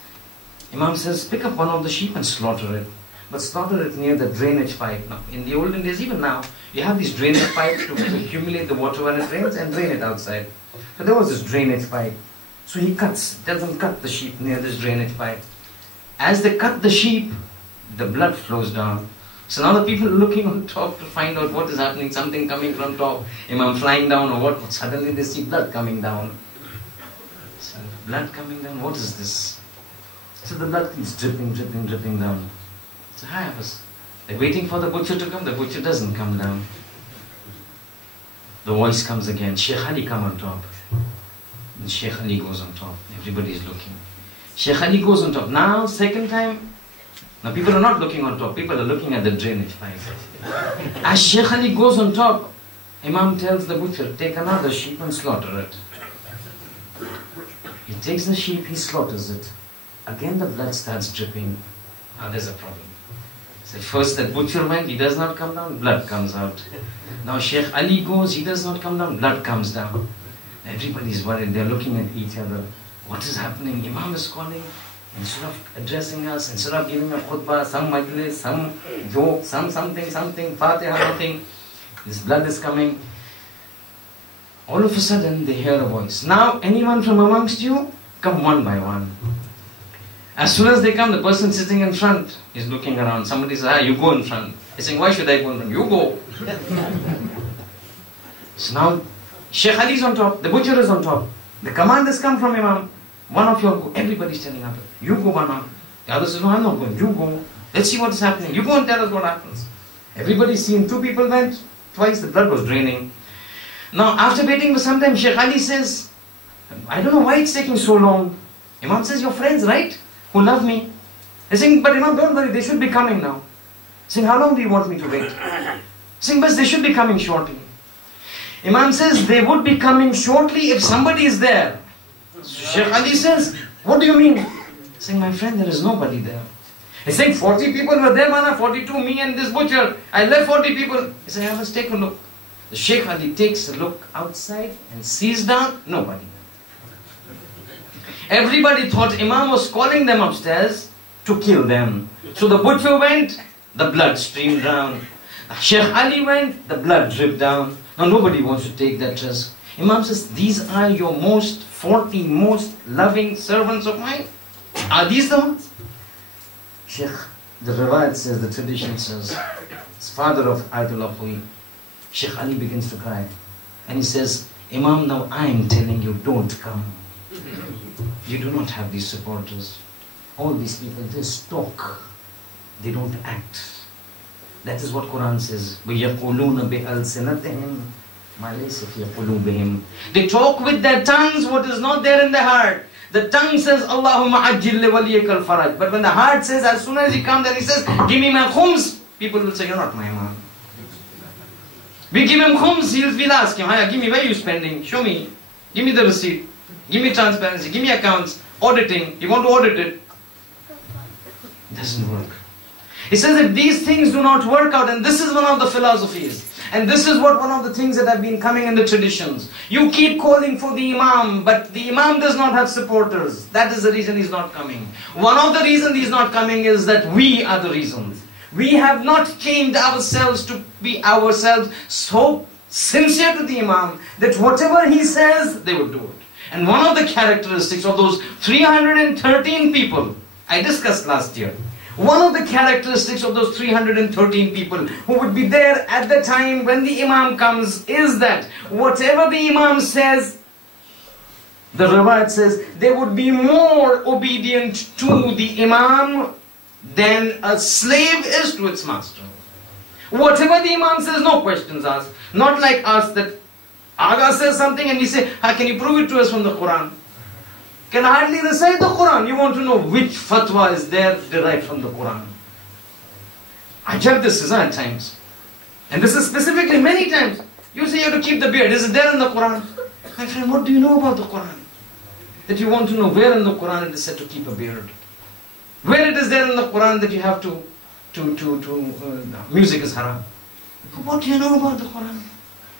Imam says, pick up one of the sheep and slaughter it. But slaughter it near the drainage pipe. Now, in the olden days, even now, you have these drainage pipes to accumulate the water when it rains and drain it outside. So there was this drainage pipe. So he tells them cut the sheep near this drainage pipe. As they cut the sheep, the blood flows down. So now the people are looking on top to find out what is happening, something coming from top, Imam flying down or what. Suddenly they see blood coming down. So blood coming down, what is this? So the blood keeps dripping down. So hi, they're waiting for the butcher to come, the butcher doesn't come down. The voice comes again, Sheikh Ali come on top. And Sheikh Ali goes on top, everybody is looking. Sheikh Ali goes on top, now second time, now people are not looking on top, people are looking at the drainage pipe. As Sheikh Ali goes on top, Imam tells the butcher, take another sheep and slaughter it. He takes the sheep, he slaughters it. Again the blood starts dripping. Now there's a problem. So first that butcher went, he does not come down, blood comes out. Now Sheikh Ali goes, he does not come down, blood comes down. Everybody is worried, they're looking at each other. What is happening? Imam is calling. Instead of addressing us, instead of giving a khutbah, some majlis, some joke, something, Fatiha, nothing. This blood is coming. All of a sudden, they hear a voice. Now, anyone from amongst you, come one by one. As soon as they come, the person sitting in front is looking around. Somebody says, you go in front. He's saying, why should I go in front? You go. So now, Sheikh Ali is on top, the butcher is on top. The command has come from Imam. One of you all go. Everybody's telling up. You go, Bana. The other says, no, I'm not going. You go. Let's see what is happening. You go and tell us what happens. Everybody seen, 2 people went, twice the blood was draining. Now, after waiting for some time, Sheikh Ali says, I don't know why it's taking so long. Imam says, your friends, right? Who love me. He's saying, but Imam, don't worry, they should be coming now. He's saying, how long do you want me to wait? He's saying, but they should be coming shortly. Imam says, they would be coming shortly if somebody is there. Sheikh Ali says, what do you mean? He's saying, my friend, there is nobody there. He's saying, 40 people were there, mana, 42, me and this butcher. I left 40 people. He's saying, let's take a look. The Sheikh Ali takes a look outside and sees down, nobody. Everybody thought Imam was calling them upstairs to kill them. So the butcher went, the blood streamed down. Sheikh Ali went, the blood dripped down. Now nobody wants to take that risk. Imam says, these are your 40 most loving servants of mine? Are these the ones? Sheikh, the riwayat says, the tradition says, his father of Ayatollah Khoi, Sheikh Ali begins to cry. And he says, Imam, now I am telling you, don't come. You do not have these supporters. All these people, they talk. They don't act. That is what Quran says. وَيَقُولُونَ بِأَلْسِنَتِهِمْ مَا لَيْسَ فِي قُلُوبِهِمْ. They talk with their tongues what is not there in their heart. The tongue says, Allahumma ajil li waliyaka al-faraj. But when the heart says, as soon as he comes and he says, give me my khums, people will say, you're not my Imam. We give him khums, we'll ask him, give me, where are you spending? Show me. Give me the receipt. Give me transparency. Give me accounts. Auditing. You want to audit it? It doesn't work. He says if these things do not work out, and this is one of the philosophies, and this is what one of the things that have been coming in the traditions. You keep calling for the Imam, but the Imam does not have supporters. That is the reason he's not coming. One of the reasons he's not coming is that we are the reasons. We have not changed ourselves to be ourselves so sincere to the Imam that whatever he says, they would do it. And one of the characteristics of those 313 people, I discussed last year, one of the characteristics of those 313 people who would be there at the time when the Imam comes is that whatever the Imam says, the riwayat says, they would be more obedient to the Imam than a slave is to its master. Whatever the Imam says, no questions asked. Not like us that Aga says something and we say, can you prove it to us from the Quran? Can hardly recite the Quran. You want to know which fatwa is there derived from the Quran. Ajab this is at times. And this is specifically many times. You say you have to keep the beard. Is it there in the Quran? My friend, what do you know about the Quran? That you want to know where in the Quran it is said to keep a beard. Where it is there in the Quran that you have to music is haram. What do you know about the Quran?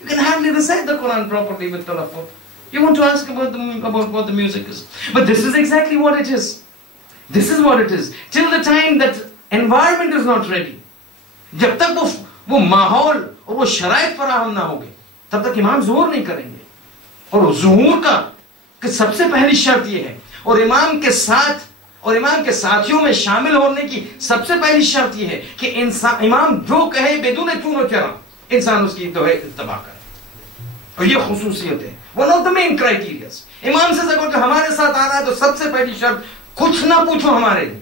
You can hardly recite the Quran properly with talaffuz. You want to ask about what the music is. But this is exactly what it is. This is what it is. Till the time that environment is not ready. जब तक वो माहौल और वो शराइत फराहम ना होगे, तब तक इमाम ज़ोर नहीं करेंगे. और ज़ुहूर का कि सबसे पहली शर्त ये है, और इमाम के साथ और इमाम के साथियों में शामिल होने की सबसे पहली शर्त ये है कि इमाम जो कहे बेदून चूनो चरा, इंसान उसकी इत्तबा करे. और ये खुसूसियत है. One of the main criteria. इमाम से अगर तो हमारे साथ आना है तो सबसे पहली शर्त कुछ ना पूछो हमारे लिए.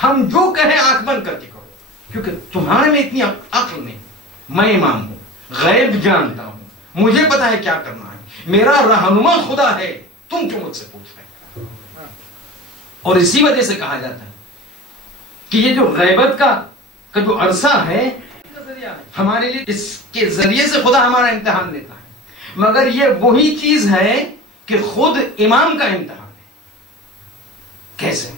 हम जो कहें आंख बंद करके करो. क्योंकि तुम्हारे में इतनी अक्ल नहीं. मैं इमाम हूं, गैब जानता हूं, मुझे पता है क्या करना है. मेरा रहनुमा खुदा है, तुम क्यों मुझसे पूछ रहे हो? और इसी वजह से कहा जाता है कि ये जो गैबत का जो अरसा है, हमारे लिए इसके जरिए से खुदा हमारा इम्तिहान लेता है. मगर ये वही चीज है कि खुद इमाम का इम्तिहान है. कैसे?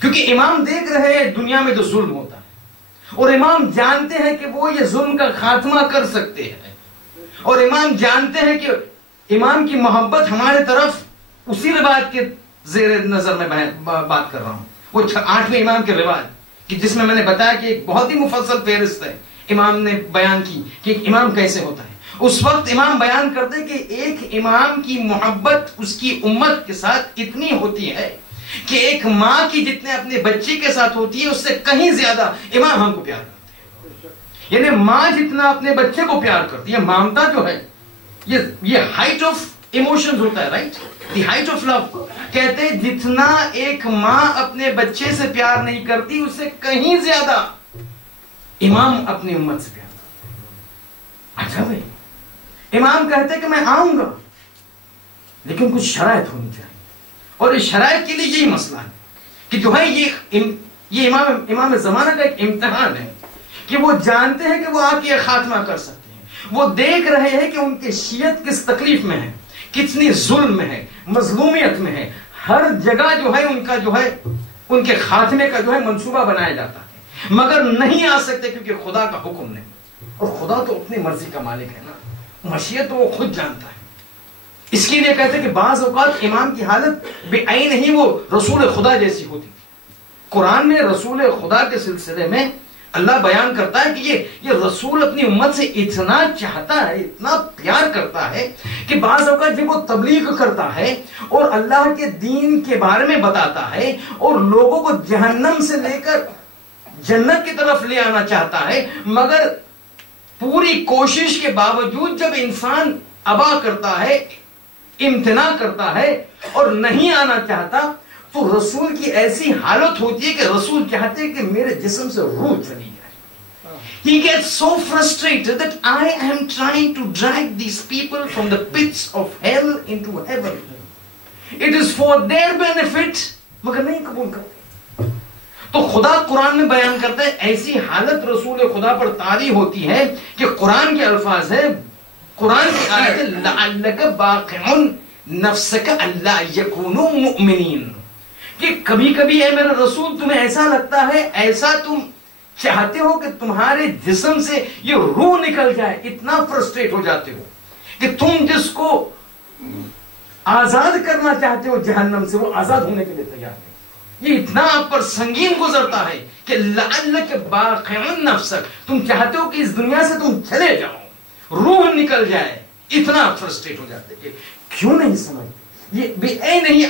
क्योंकि इमाम देख रहे हैं दुनिया में जो जुल्म होता है, और इमाम जानते हैं कि वो ये जुल्म का खात्मा कर सकते हैं, और इमाम जानते हैं कि इमाम की मोहब्बत हमारे तरफ उसी रिवायत के जेर नजर में बात कर रहा हूं. वो 8वें इमाम के रिवायत कि जिसमें मैंने बताया कि एक बहुत ही मुफस्सल फेहरिस्त है इमाम ने बयान की कि इमाम कैसे होता है. उस वक्त इमाम बयान करते कि एक इमाम की मोहब्बत उसकी उम्मत के साथ इतनी होती है कि एक माँ की जितने अपने बच्चे के साथ होती है उससे कहीं ज्यादा इमाम हमको प्यार करते हैं. यानी माँ जितना अपने बच्चे को प्यार करती है, ममता जो है, ये हाइट ऑफ ایموشنز ہوتا ہے، right? The height of love. کہتے جتنا ایک ماں اپنے بچے سے پیار نہیں کرتی اس سے کہیں زیادہ امام اپنی امت سے پیار کرتا. اچھا بھائی، امام کہتے کہ میں آؤں گا لیکن کچھ شرائط ہونی چاہیے، اور اس شرائط کے لیے یہی مسئلہ ہے کہ جو ہے یہ امام زمانہ کا ایک امتحان ہے کہ وہ جانتے ہیں کہ وہ آ کے خاتمہ کر سکتے ہیں. وہ دیکھ رہے ہیں کہ ان کی شیعت کس تکلیف میں ہے، کتنی ظلم میں ہے، مظلومیت میں ہے. ہر جگہ جو ہے ان کا جو ہے ان کے خاتمے کا جو ہے منصوبہ بنایا جاتا ہے، مگر نہیں آ سکتے کیونکہ خدا کا حکم نہیں. اور خدا تو اپنی مرضی کا مالک ہے نا، مشیت تو وہ خود جانتا ہے. اس کے لیے کہتے ہیں کہ بعض اوقات امام کی حالت بے عین ہی وہ رسول خدا جیسی ہوتی تھی. قرآن میں رسول خدا کے سلسلے میں اللہ بیان کرتا ہے کہ یہ رسول اپنی امت سے اتنا چاہتا ہے، اتنا پیار کرتا ہے کہ بعض اوقات جب وہ تبلیغ کرتا ہے اور اللہ کے دین کے بارے میں بتاتا ہے اور لوگوں کو جہنم سے لے کر جنت کی طرف لے آنا چاہتا ہے، مگر پوری کوشش کے باوجود جب انسان ابا کرتا ہے، امتناع کرتا ہے اور نہیں آنا چاہتا، تو رسول کی ایسی حالت ہوتی ہے کہ رسول چاہتے ہیں کہ میرے جسم سے روح چلی جائے. He gets so frustrated that I am trying to drag these people from the pits of hell into heaven. It is for their benefit, مگر نہیں قبول کرتے. تو خدا قرآن میں بیان کرتا ہے ایسی حالت رسول خدا پر طاری ہوتی ہے کہ قرآن کے الفاظ ہے، قرآن کی آیت ہے لعلک باقع نفسک الا یکونوا مؤمنین، کہ کبھی کبھی اے میرا رسول تمہیں ایسا لگتا ہے، ایسا تم چاہتے ہو کہ تمہارے جسم سے یہ روح نکل جائے، اتنا فرسٹریٹ ہو جاتے ہو کہ تم جس کو آزاد کرنا چاہتے ہو جہنم سے، وہ آزاد ہونے کے لیے تیار ہے. یہ اتنا آپ پر سنگین گزرتا ہے کہ لعلک باقع نفسک، تم چاہتے ہو کہ اس دنیا سے تم چلے جاؤ، روح نکل جائے، اتنا فرسٹریٹ ہو جاتے کہ کیوں نہیں سمجھتے. یہ بے نہیں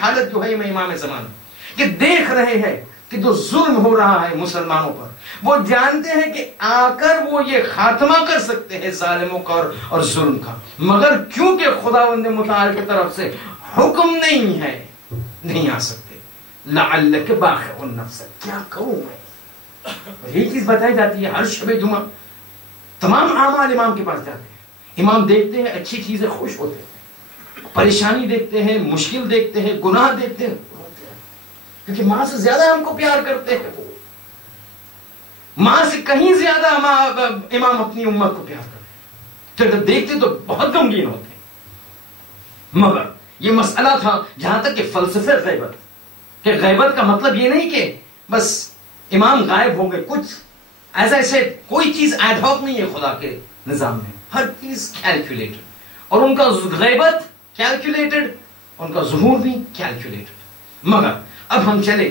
حالت جو ہے امام زمانہ کہ دیکھ رہے ہیں کہ جو ظلم ہو رہا ہے مسلمانوں پر، وہ جانتے ہیں کہ آ کر وہ یہ خاتمہ کر سکتے ہیں ظالموں کا اور ظلم کا، مگر کیونکہ خداوند متعال کی طرف سے حکم نہیں ہے نہیں آ سکتے. لعلک باخع نفسک، کیا کروں میں. یہی چیز بتائی جاتی ہے ہر شب جمعہ. تمام اعمال امام کے پاس جاتے ہیں، امام دیکھتے ہیں اچھی چیزیں خوش ہوتے ہیں، پریشانی دیکھتے ہیں، مشکل دیکھتے ہیں، گناہ دیکھتے ہیں، کیونکہ ماں سے زیادہ ہم کو پیار کرتے ہیں. وہ ماں سے کہیں زیادہ امام اپنی امت کو پیار کرتے ہیں. تو دیکھتے تو بہت غمگین ہوتے ہیں. مگر یہ مسئلہ تھا جہاں تک کہ فلسفہ غیبت، کہ غیبت کا مطلب یہ نہیں کہ بس امام غائب ہو گئے، کچھ ایسے کوئی چیز ایڈ ہاک نہیں ہے خدا کے نظام میں، ہر چیز کیلکولیٹڈ، اور ان کا غیبت کیلکولیٹڈ، ان کا ظہور بھی کیلکولیٹڈ. مگر اب ہم چلے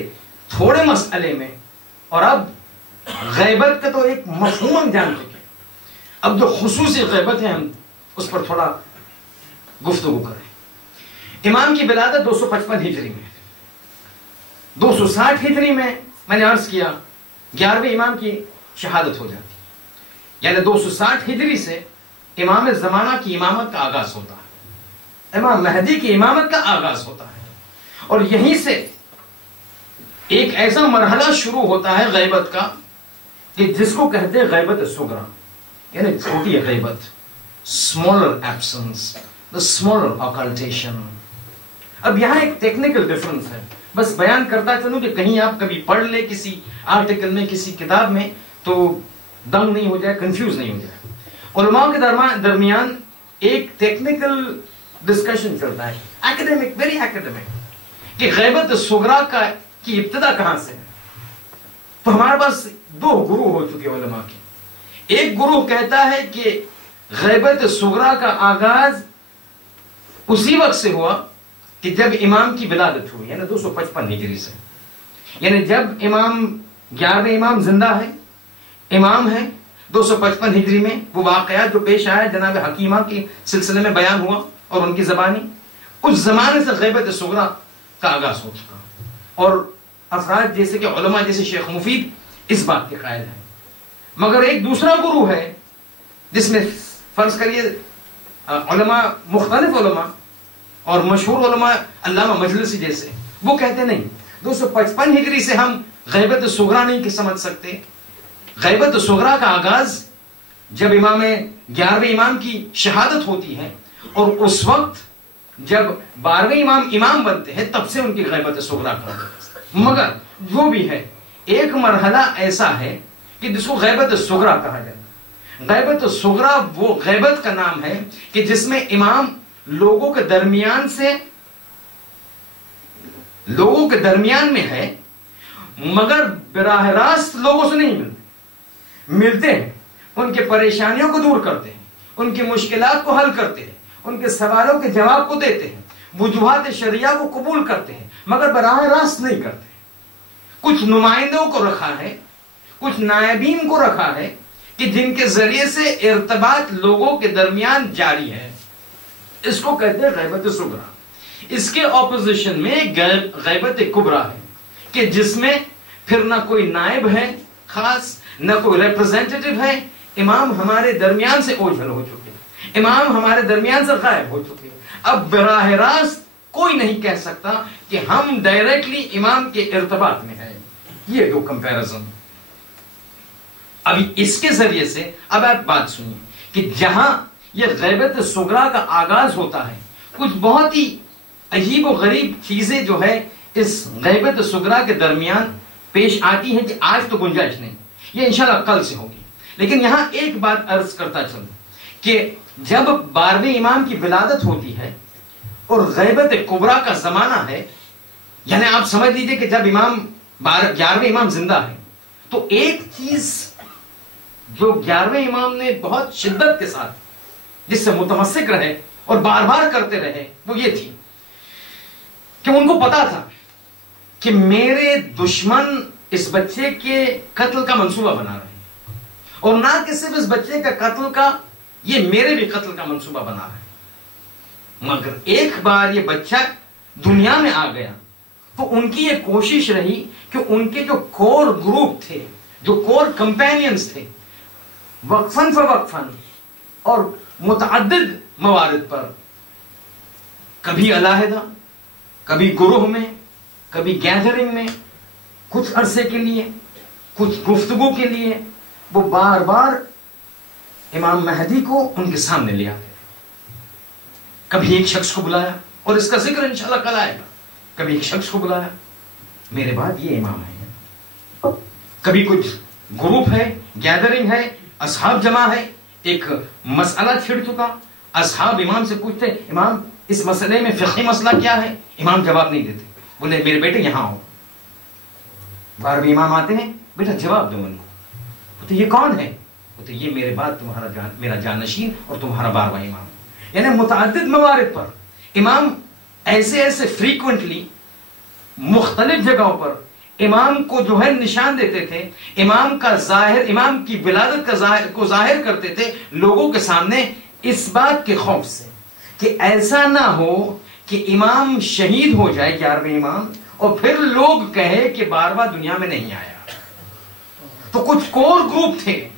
تھوڑے مسئلے میں، اور اب غیبت کا تو ایک مفہوم ہم جان چکے، اب جو خصوصی غیبت ہے ہم اس پر تھوڑا گفتگو کریں. امام کی ولادت 255 ہجری میں، 260 ہجری میں نے عرض کیا 11ویں امام کی شہادت ہو جاتی، یعنی 260 ہجری سے امام زمانہ کی امامت کا آغاز ہوتا ہے، امام مہدی کی امامت کا آغاز ہوتا ہے. اور یہیں سے ایک ایسا مرحلہ شروع ہوتا ہے غیبت کا کہ جس کو کہتے ہیں غیبت صغریٰ، یعنی چھوٹی غیبت، smaller absence, the smaller occultation. اب یہاں ایک ٹیکنیکل ڈفرنس ہے، بس بیان کرتا چلوں کہ کہیں آپ کبھی پڑھ لیں کسی آرٹیکل میں، کسی کتاب میں، تو دنگ نہیں ہو جائے، کنفیوز نہیں ہو جائے. علماء کے درمیان ایک ٹیکنیکل ڈسکشن چلتا ہے، ایکڈیمک، ویری ایکڈیمک، کہ غیبت صغریٰ کی ابتدا کہاں سے ہے. تو ہمارے پاس دو گروہ ہو چکے علماء کے. ایک گروہ کہتا ہے کہ غیبت صغریٰ کا آغاز اسی وقت سے ہوا کہ جب امام کی ولادت ہوئی، یعنی 255 ہجری سے، یعنی جب امام 11ویں امام زندہ ہے، امام ہے 255 ہجری میں. وہ واقعات جو پیش آیا جناب حکیمہ کے سلسلے میں بیان ہوا اور ان کی زبانی، اس زمانے سے غیبت صغریٰ کا آغاز ہو چکا. اور افراد جیسے کہ علماء جیسے شیخ مفید اس بات کے قائل ہیں. مگر ایک دوسرا گروہ ہے جس میں فرض کریے علماء مختلف علماء اور مشہور علماء علامہ مجلسی جیسے وہ کہتے نہیں 255 ہجری سے ہم غیبت صغرا نہیں سمجھ سکتے. غیبت صغرا کا آغاز جب 11ویں امام کی شہادت ہوتی ہے اور اس وقت جب 12ویں امام بنتے ہیں تب سے ان کی غیبت صغرا کا. مگر جو بھی ہے ایک مرحلہ ایسا ہے کہ جس کو غیبت صغرا کہا جاتا ہے. غیبت صغرا وہ غیبت کا نام ہے کہ جس میں امام لوگوں کے درمیان میں ہے مگر براہ راست لوگوں سے نہیں ملتے ہیں. ان کے پریشانیوں کو دور کرتے ہیں, ان کی مشکلات کو حل کرتے ہیں, ان کے سوالوں کے جواب کو دیتے ہیں, وجوہات شرعیہ کو قبول کرتے ہیں مگر براہ راست نہیں کرتے. کچھ نمائندوں کو رکھا ہے, کچھ نائبین کو رکھا ہے کہ جن کے ذریعے سے ارتباط لوگوں کے درمیان جاری ہے. اس کو کہتے ہیں غیبت صغرا. اس کے اپوزیشن میں غیبت کبرا ہے کہ جس میں پھر نہ کوئی نائب ہے خاص, نہ کوئی ریپرزینٹیٹو ہے. امام ہمارے درمیان سے اوجھل ہو چکے, امام ہمارے درمیان سے غائب ہو چکے. اب براہ راست کوئی نہیں کہہ سکتا کہ ہم ڈائریکٹلی امام کے ارتباط میں ہیں. یہ دو کمپیرزن. ابھی اس کے ذریعے سے اب آپ بات سنیے کہ جہاں یہ غیبت صغرا کا آغاز ہوتا ہے کچھ بہت ہی عجیب و غریب چیزیں جو ہے اس غیبت صغرا کے درمیان پیش آتی ہیں کہ آج تو گنجائش نہیں, یہ انشاءاللہ کل سے ہوگی. لیکن یہاں ایک بات عرض کرتا چلوں کہ جب 12ویں امام کی ولادت ہوتی ہے اور غیبت کبرا کا زمانہ ہے, یعنی آپ سمجھ لیجئے کہ جب 11ویں امام زندہ ہے تو ایک چیز جو 11ویں امام نے بہت شدت کے ساتھ جس سے متمسک رہے اور بار بار کرتے رہے وہ یہ تھی کہ ان کو پتا تھا کہ میرے دشمن اس بچے کے قتل کا منصوبہ بنا رہے ہیں, اور نہ کہ صرف اس بچے کا قتل کا, یہ میرے بھی قتل کا منصوبہ بنا رہے ہیں. مگر ایک بار یہ بچہ دنیا میں آ گیا تو ان کی یہ کوشش رہی کہ ان کے جو کور گروپ تھے, جو کور کمپینینز تھے, وقفاً فوقفاً اور متعدد موارد پر کبھی علیحدہ, کبھی گروہ میں, کبھی گیدرنگ میں, کچھ عرصے کے لیے, کچھ گفتگو کے لیے وہ بار بار امام مہدی کو ان کے سامنے لے آتے. کبھی ایک شخص کو بلایا, اور اس کا ذکر انشاءاللہ کل آئے گا, کبھی ایک شخص کو بلایا میرے بعد یہ امام ہے. کبھی کچھ گروپ ہے, گیدرنگ ہے, اصحاب جمع ہے, ایک مسئلہ چھڑ چکا, اصحاب امام سے پوچھتے امام اس مسئلے میں فقہی مسئلہ کیا ہے, امام جواب نہیں دیتے, بولے میرے بیٹے یہاں ہو. 12ویں امام آتے ہیں, بیٹا جواب دو ان کو. تو یہ کون ہے؟ تو یہ میرے بعد میرا جانشین اور تمہارا 12واں امام. یعنی متعدد موارد پر امام ایسے فریکوینٹلی مختلف جگہوں پر امام کو جو ہے نشان دیتے تھے, امام کا ظاہر, امام کی ولادت کو ظاہر کرتے تھے لوگوں کے سامنے, اس بات کے خوف سے کہ ایسا نہ ہو کہ امام شہید ہو جائے 11ویں امام اور پھر لوگ کہے کہ 12واں دنیا میں نہیں آیا. تو کچھ کور گروپ تھے,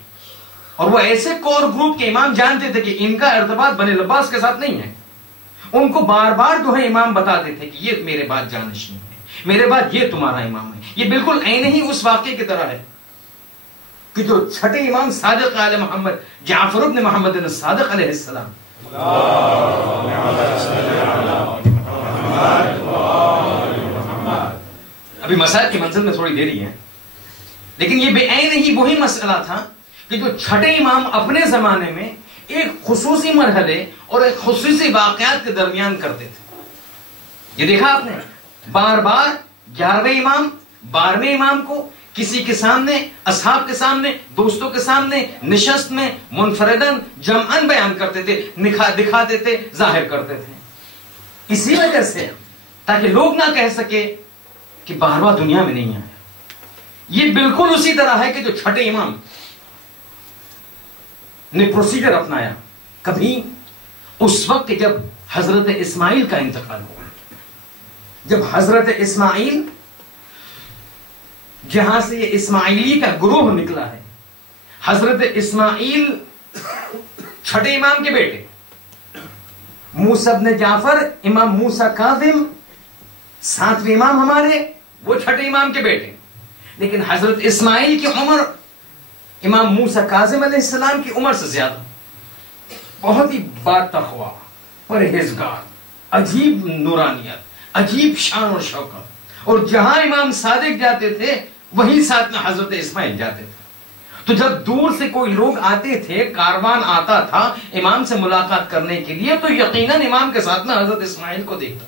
اور وہ ایسے کور گروپ کے امام جانتے تھے کہ ان کا ارتباط بنی عباس کے ساتھ نہیں ہے. ان کو بار بار جو ہے امام بتاتے تھے کہ یہ میرے بعد جانشین ہے, میرے بعد یہ تمہارا امام ہے. یہ بالکل عین ہی اس واقعے کی طرح ہے کہ جو چھٹے امام صادق آل محمد جعفر ابن محمد الصادق علیہ السلام, ابھی مسائل کی منزل میں تھوڑی دیری ہے, لیکن یہ بے عین ہی وہی مسئلہ تھا کہ جو چھٹے امام اپنے زمانے میں ایک خصوصی مرحلے اور ایک خصوصی واقعات کے درمیان کرتے تھے. یہ دیکھا آپ نے, بار بار 11ویں امام 12ویں امام کو کسی کے سامنے, اصحاب کے سامنے, دوستوں کے سامنے نشست میں منفردن جمعن بیان کرتے تھے, دکھاتے تھے, ظاہر کرتے تھے. اسی وجہ سے تاکہ لوگ نہ کہہ سکے کہ 12واں دنیا میں نہیں آیا. یہ بالکل اسی طرح ہے کہ جو چھٹے امام نے پروسیجر اپنایا کبھی اس وقت جب حضرت اسماعیل کا انتقال ہوا. جب حضرت اسماعیل, جہاں سے یہ اسماعیلی کا گروہ نکلا ہے, حضرت اسماعیل چھٹے امام کے بیٹے, موسیٰ ابن جعفر، امام موسیٰ کاظم 7ویں امام ہمارے، وہ 6ٹھے امام کے بیٹے. لیکن حضرت اسماعیل کی عمر امام موسیٰ کاظم علیہ السلام کی عمر سے زیادہ. بہت ہی با تقویٰ، پرہیزگار، عجیب نورانیت، عجیب شان و شوکت. اور جہاں امام صادق جاتے تھے وہیں ساتھ میں حضرت اسماعیل جاتے تھے. تو جب دور سے کوئی لوگ آتے تھے، کاروان آتا تھا امام سے ملاقات کرنے کے لیے، تو یقیناً امام کے ساتھ میں حضرت اسماعیل کو دیکھتا.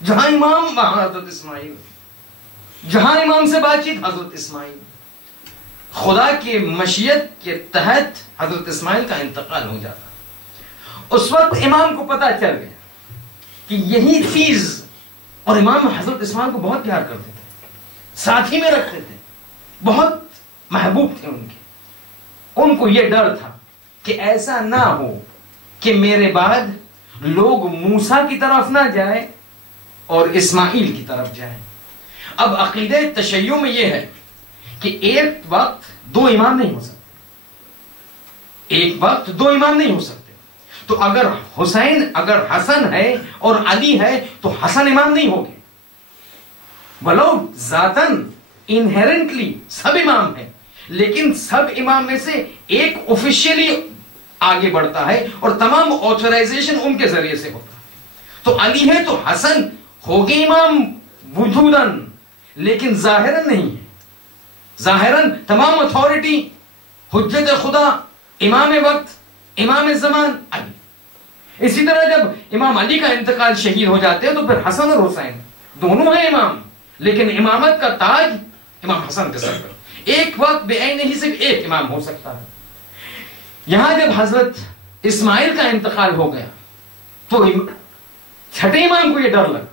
جہاں امام وہاں حضرت اسماعیل، جہاں امام سے بات چیت حضرت اسماعیل. خدا کی مشیت کے تحت حضرت اسماعیل کا انتقال ہو جاتا. اس وقت امام کو پتا چل گیا کہ یہی چیز، اور امام حضرت اسماعیل کو بہت پیار کرتے تھے، ساتھ ہی میں رکھتے تھے، بہت محبوب تھے ان کے. ان کو یہ ڈر تھا کہ ایسا نہ ہو کہ میرے بعد لوگ موسیٰ کی طرف نہ جائیں اور اسماعیل کی طرف جائیں. اب عقیدہ تشیع میں یہ ہے کہ ایک وقت 2 امام نہیں ہو سکتے. ایک وقت 2 امام نہیں ہو سکتے. تو اگر حسن ہے اور علی ہے تو حسن امام نہیں ہوگے. بلو ذاتن انہیرنٹلی سب امام ہیں، لیکن سب امام میں سے ایک آفیشیلی آگے بڑھتا ہے اور تمام آتھورائزیشن ان کے ذریعے سے ہوتا ہے. تو علی ہے تو حسن ہوگے امام وجودن، لیکن ظاہراً نہیں ہے. ظاہراً تمام اتھارٹی، حجت خدا، امام وقت، امام زمان علی. اسی طرح جب امام علی کا انتقال شہید ہو جاتے ہیں تو پھر حسن اور حسین دونوں ہیں امام، لیکن امامت کا تاج امام حسن کے سر پر. ایک وقت بے عین ہی صرف ایک امام ہو سکتا ہے. یہاں جب حضرت اسماعیل کا انتقال ہو گیا تو 6ٹھے امام کو یہ ڈر لگا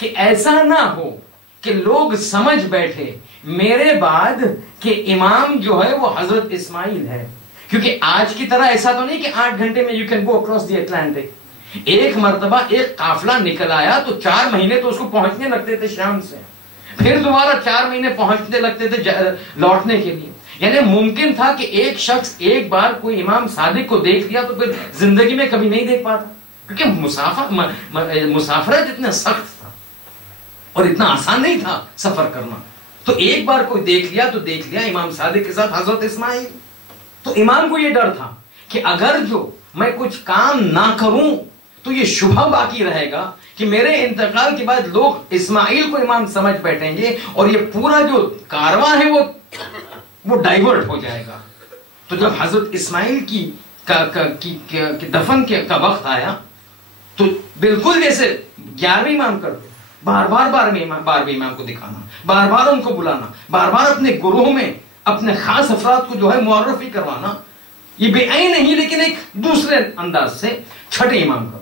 کہ ایسا نہ ہو کہ لوگ سمجھ بیٹھے میرے بعد کہ امام جو ہے وہ حضرت اسماعیل ہے. کیونکہ آج کی طرح ایسا تو نہیں کہ 8 گھنٹے میں you can go across the Atlantic. ایک مرتبہ ایک قافلہ نکل آیا تو 4 مہینے تو اس کو پہنچنے لگتے تھے شام سے، پھر دوبارہ 4 مہینے پہنچنے لگتے تھے لوٹنے کے لیے. یعنی ممکن تھا کہ ایک شخص ایک بار کوئی امام صادق کو دیکھ لیا تو پھر زندگی میں کبھی نہیں دیکھ پاتا، کیونکہ مسافرت اتنا سخت تھا اور اتنا آسان نہیں تھا سفر کرنا. تو ایک بار کوئی دیکھ لیا تو دیکھ لیا امام صادق کے ساتھ حضرت اسماعیل. تو امام کو یہ ڈر تھا کہ اگر جو میں کچھ کام نہ کروں تو یہ شبہ باقی رہے گا کہ میرے انتقال کے بعد لوگ اسماعیل کو امام سمجھ بیٹھیں گے اور یہ پورا جو کارواں ہے وہ ڈائیورٹ ہو جائے گا. تو جب حضرت اسماعیل کی دفن کا وقت آیا تو بالکل جیسے 11ویں امام کرتے، بار بار امام کو دکھانا، بار بار ان کو بلانا، بار بار اپنے گروہ میں اپنے خاص افراد کو جو ہے معرفی کروانا. یہ بے عین نہیں لیکن ایک دوسرے انداز سے 6ٹھے امام کا.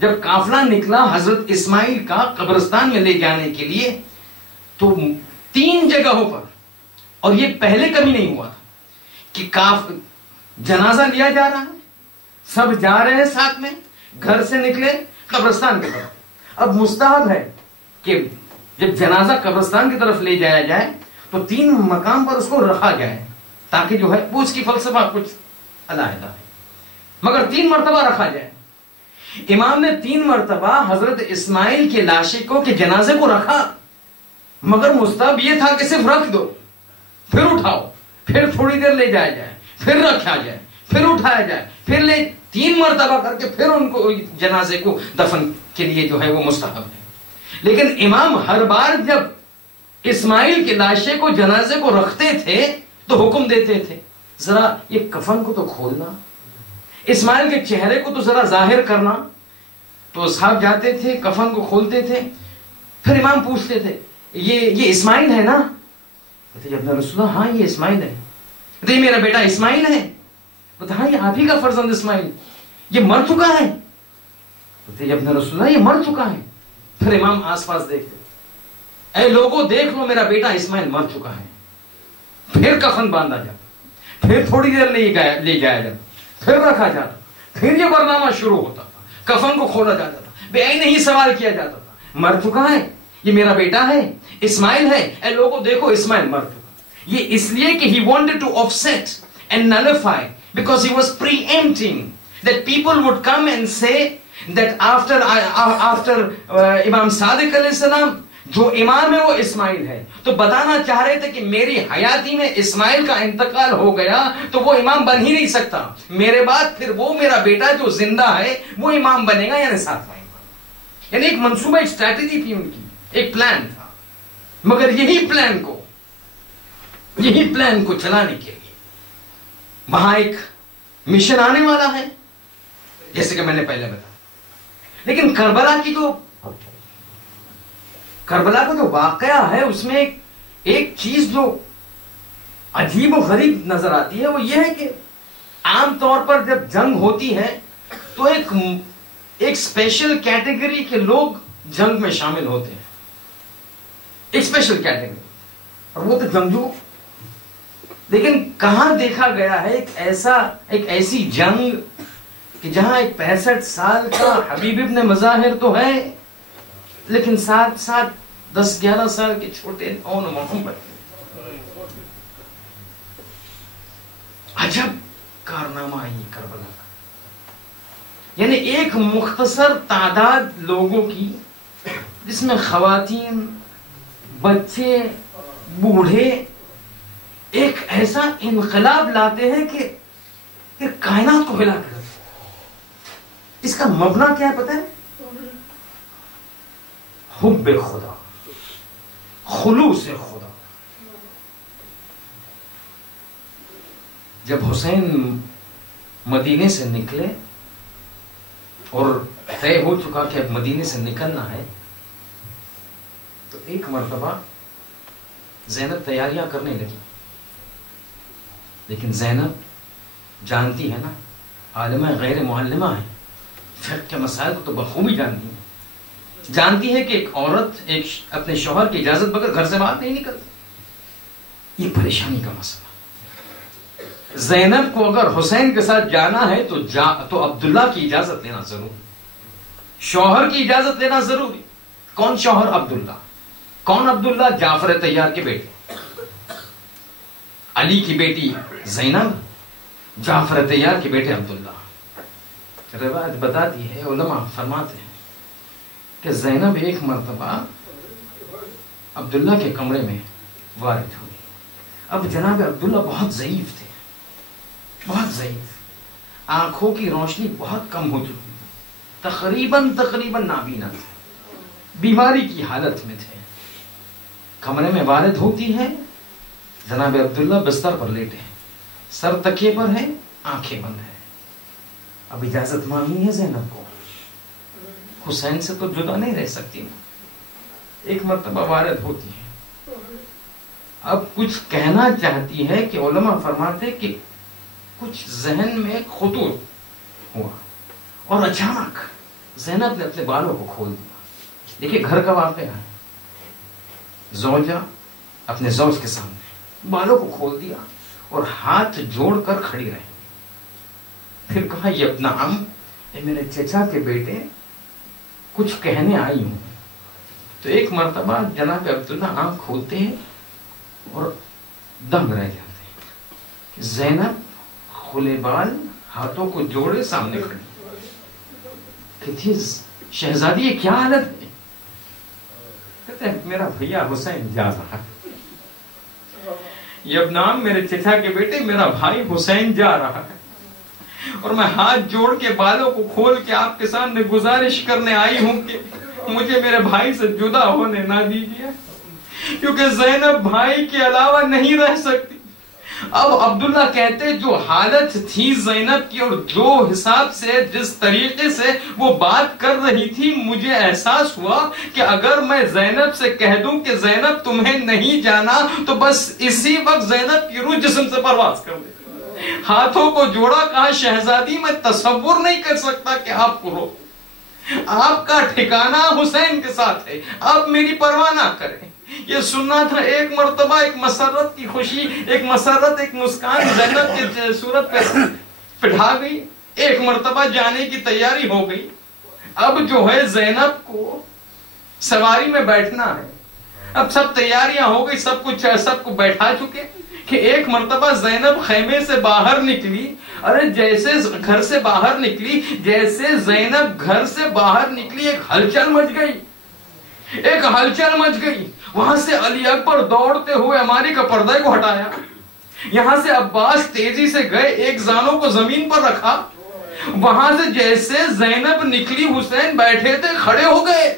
جب قافلہ نکلا حضرت اسماعیل کا قبرستان میں لے جانے کے لیے تو 3 جگہوں پر، اور یہ پہلے کبھی نہیں ہوا تھا کہ جنازہ لیا جا رہا ہے، سب جا رہے ہیں ساتھ میں، گھر سے نکلے قبرستان کی طرف. اب مستحب ہے کہ جب جنازہ قبرستان کی طرف لے جایا جائے تو 3 مقام پر اس کو رکھا جائے تاکہ جو ہے وہ اس کی فلسفہ کچھ علیحدہ ہے، مگر 3 مرتبہ رکھا جائے. امام نے 3 مرتبہ حضرت اسماعیل کے لاشوں کے جنازے کو رکھا، مگر مستحب یہ تھا کہ صرف رکھ دو، پھر اٹھاؤ، پھر تھوڑی دیر لے جایا جائے، پھر رکھا جائے، پھر اٹھایا جائے، پھر لے 3 مرتبہ کر کے پھر ان کو جنازے کو دفن کے لیے جو ہے وہ مستحب ہے. لیکن امام ہر بار جب اسماعیل کے لاشے کو جنازے کو رکھتے تھے تو حکم دیتے تھے ذرا یہ کفن کو تو کھولنا، اسماعیل کے چہرے کو تو ذرا ظاہر کرنا. تو صاحب جاتے تھے، کفن کو کھولتے تھے، پھر امام پوچھتے تھے یہ اسماعیل ہے نا؟ کہتے ابن رسول اللہ، ہاں یہ اسماعیل ہے. کہتے یہ میرا بیٹا اسماعیل ہے؟ کہتے ہاں یہ آپ ہی کا فرزند اسماعیل، یہ مر چکا ہے؟ کہتے ابن رسول اللہ یہ مر چکا ہے. پھر امام آس پاس دیکھتے، اے لوگوں دیکھ لو میرا بیٹا اسماعیل مر چکا ہے. پھر کفن باندھا جاتا، پھر تھوڑی دیر لے جایا جاتا، پھر رکھا جاتا، پھر یہ برنامہ شروع ہوتا تھا، کفن کو کھولا جاتا تھا، بے عین ہی سوال کیا جاتا تھا مر چکا ہے، یہ میرا بیٹا ہے، اسماعیل ہے، اے لوگوں دیکھو اسماعیل مر چکا. یہ اس لیے کہ he wanted to offset and nullify because he was preempting that people would come and say that after امام صادق علیہ السلام جو امام ہے وہ اسماعیل ہے. تو بتانا چاہ رہے تھے کہ میری حیاتی میں اسماعیل کا انتقال ہو گیا تو وہ امام بن ہی نہیں سکتا. میرے بعد پھر وہ میرا بیٹا جو زندہ ہے وہ امام بنے گا, یعنی 7واں امام. یعنی ایک منصوبہ, ایک اسٹریٹجی تھی ان کی, ایک پلان تھا. مگر یہی پلان کو چلانے کے لیے وہاں ایک مشن آنے والا ہے, جیسے کہ میں نے پہلے بتایا. لیکن کربلا کا جو واقعہ ہے اس میں ایک چیز جو عجیب و غریب نظر آتی ہے وہ یہ ہے کہ عام طور پر جب جنگ ہوتی ہے تو ایک اسپیشل کیٹیگری کے لوگ جنگ میں شامل ہوتے ہیں, ایک اسپیشل کیٹیگری, اور وہ تو جنگجو. لیکن کہاں دیکھا گیا ہے ایک ایسی جنگ کہ جہاں ایک 65 سال کا حبیب ابن مظاہر تو ہے, لیکن ساتھ 10-11 سال کے چھوٹے محمد. عجب کارنامہ ہے یہ کربلا کا. یعنی ایک مختصر تعداد لوگوں کی, جس میں خواتین, بچے, بوڑھے, ایک ایسا انقلاب لاتے ہیں کہ کائنات کو ہلا کر. اس کا مبنا کیا ہے پتہ ہے؟ حب خدا, خلوص خدا. جب حسین مدینے سے نکلے اور طے ہو چکا کہ اب مدینے سے نکلنا ہے, تو ایک مرتبہ زینب تیاریاں کرنے لگی. لیکن زینب جانتی ہے نا, عالمہ غیر معلمہ ہے, فقہ کے مسائل کو تو بخوبی جانتی ہے. جانتی ہے کہ ایک عورت اپنے شوہر کی اجازت بغیر گھر سے باہر نہیں نکلتی. یہ پریشانی کا مسئلہ. زینب کو اگر حسین کے ساتھ جانا ہے تو عبداللہ کی اجازت لینا ضروری, شوہر کی اجازت لینا ضروری. کون شوہر؟ عبداللہ. کون عبداللہ؟ جعفر طیار کے بیٹے, علی کی بیٹی زینب, جعفر طیار کے بیٹے عبداللہ. روایت بتاتی ہے, علماء فرماتے ہیں کہ زینب ایک مرتبہ عبداللہ کے کمرے میں وارد ہوئی. اب جناب عبداللہ بہت ضعیف تھے, بہت ضعیف, آنکھوں کی روشنی بہت کم ہو چکی تھی, تقریباً نابینا تھے, بیماری کی حالت میں تھے. کمرے میں وارد ہوتی ہے, جناب عبداللہ بستر پر لیٹے ہیں, سر تکیے پر ہے, آنکھیں بند ہیں. اب اجازت مانگنی ہے زینب کو, حسین سے تو جدا نہیں رہ سکتی نا. ایک مرتبہ وارد ہوتی ہے, اب کچھ کہنا چاہتی ہے کہ علماء فرماتے کہ کچھ ذہن میں خطور ہوا اور اچانک زینب نے اپنے بالوں کو کھول دیا. دیکھیے گھر کا واقعہ ہے, زوجہ اپنے زوج کے سامنے بالوں کو کھول دیا اور ہاتھ جوڑ کر کھڑی رہی. پھر کہا یہ اپنا عم, اے میرے چچا کے بیٹے, کچھ کہنے آئی ہوں. تو ایک مرتبہ جناب عبداللہ آنکھ کھولتے ہیں اور دم رہ جاتے ہیں. زینب کھلے بال, ہاتھوں کو جوڑے سامنے کھڑی. کہتی شہزادی یہ کیا حالت ہے؟ کہتے ہیں میرا بھیا حسین جا رہا ہے. یہ اب نام میرے چچا کے بیٹے, میرا بھائی حسین جا رہا ہے, اور میں ہاتھ جوڑ کے بالوں کو کھول کے آپ کے سامنے گزارش کرنے آئی ہوں کہ مجھے میرے بھائی سے جدا ہونے نہ دیجیے, کیونکہ زینب بھائی کے علاوہ نہیں رہ سکتی. اب عبداللہ کہتے جو حالت تھی زینب کی اور جو حساب سے جس طریقے سے وہ بات کر رہی تھی, مجھے احساس ہوا کہ اگر میں زینب سے کہہ دوں کہ زینب تمہیں نہیں جانا تو بس اسی وقت زینب کی روح جسم سے پرواز کر دے. ہاتھوں کو جوڑا, کہا شہزادی میں تصور نہیں کر سکتا کہ آپ کو رو, آپ کا ٹھکانہ حسین کے ساتھ ہے, آپ میری پرواہ نہ کریں. یہ سننا تھا. ایک مرتبہ ایک مسرت کی خوشی, ایک مسرت, ایک مسکان زینب کی صورت پہ پٹھا گئی. ایک مرتبہ جانے کی تیاری ہو گئی. اب جو ہے زینب کو سواری میں بیٹھنا ہے, اب سب تیاریاں ہو گئی, سب کو بیٹھا چکے کہ ایک مرتبہ زینب خیمے سے باہر نکلی. ارے جیسے گھر سے باہر نکلی، جیسے زینب گھر سے باہر نکلی، ایک ہلچل مچ گئی، ایک ہلچل مچ گئی. وہاں سے علی اکبر دوڑتے ہوئے ہماری کا پردے کو ہٹایا. یہاں سے عباس تیزی سے گئے، ایک زانوں کو زمین پر رکھا. وہاں سے جیسے زینب نکلی، حسین بیٹھے تھے، کھڑے ہو گئے.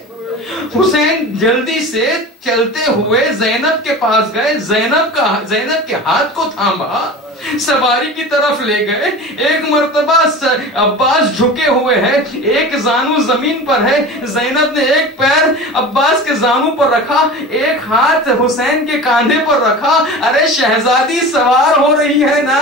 حسین جلدی سے چلتے ہوئے زینب کے پاس گئے، زینب کے ہاتھ کو تھاما، سواری کی طرف لے گئے. ایک مرتبہ عباس جھکے ہوئے ہے، ایک زانو زمین پر ہے. زینب نے ایک پیر عباس کے زانو پر رکھا، ایک ہاتھ حسین کے کاندھے پر رکھا. ارے شہزادی سوار ہو رہی ہے نا،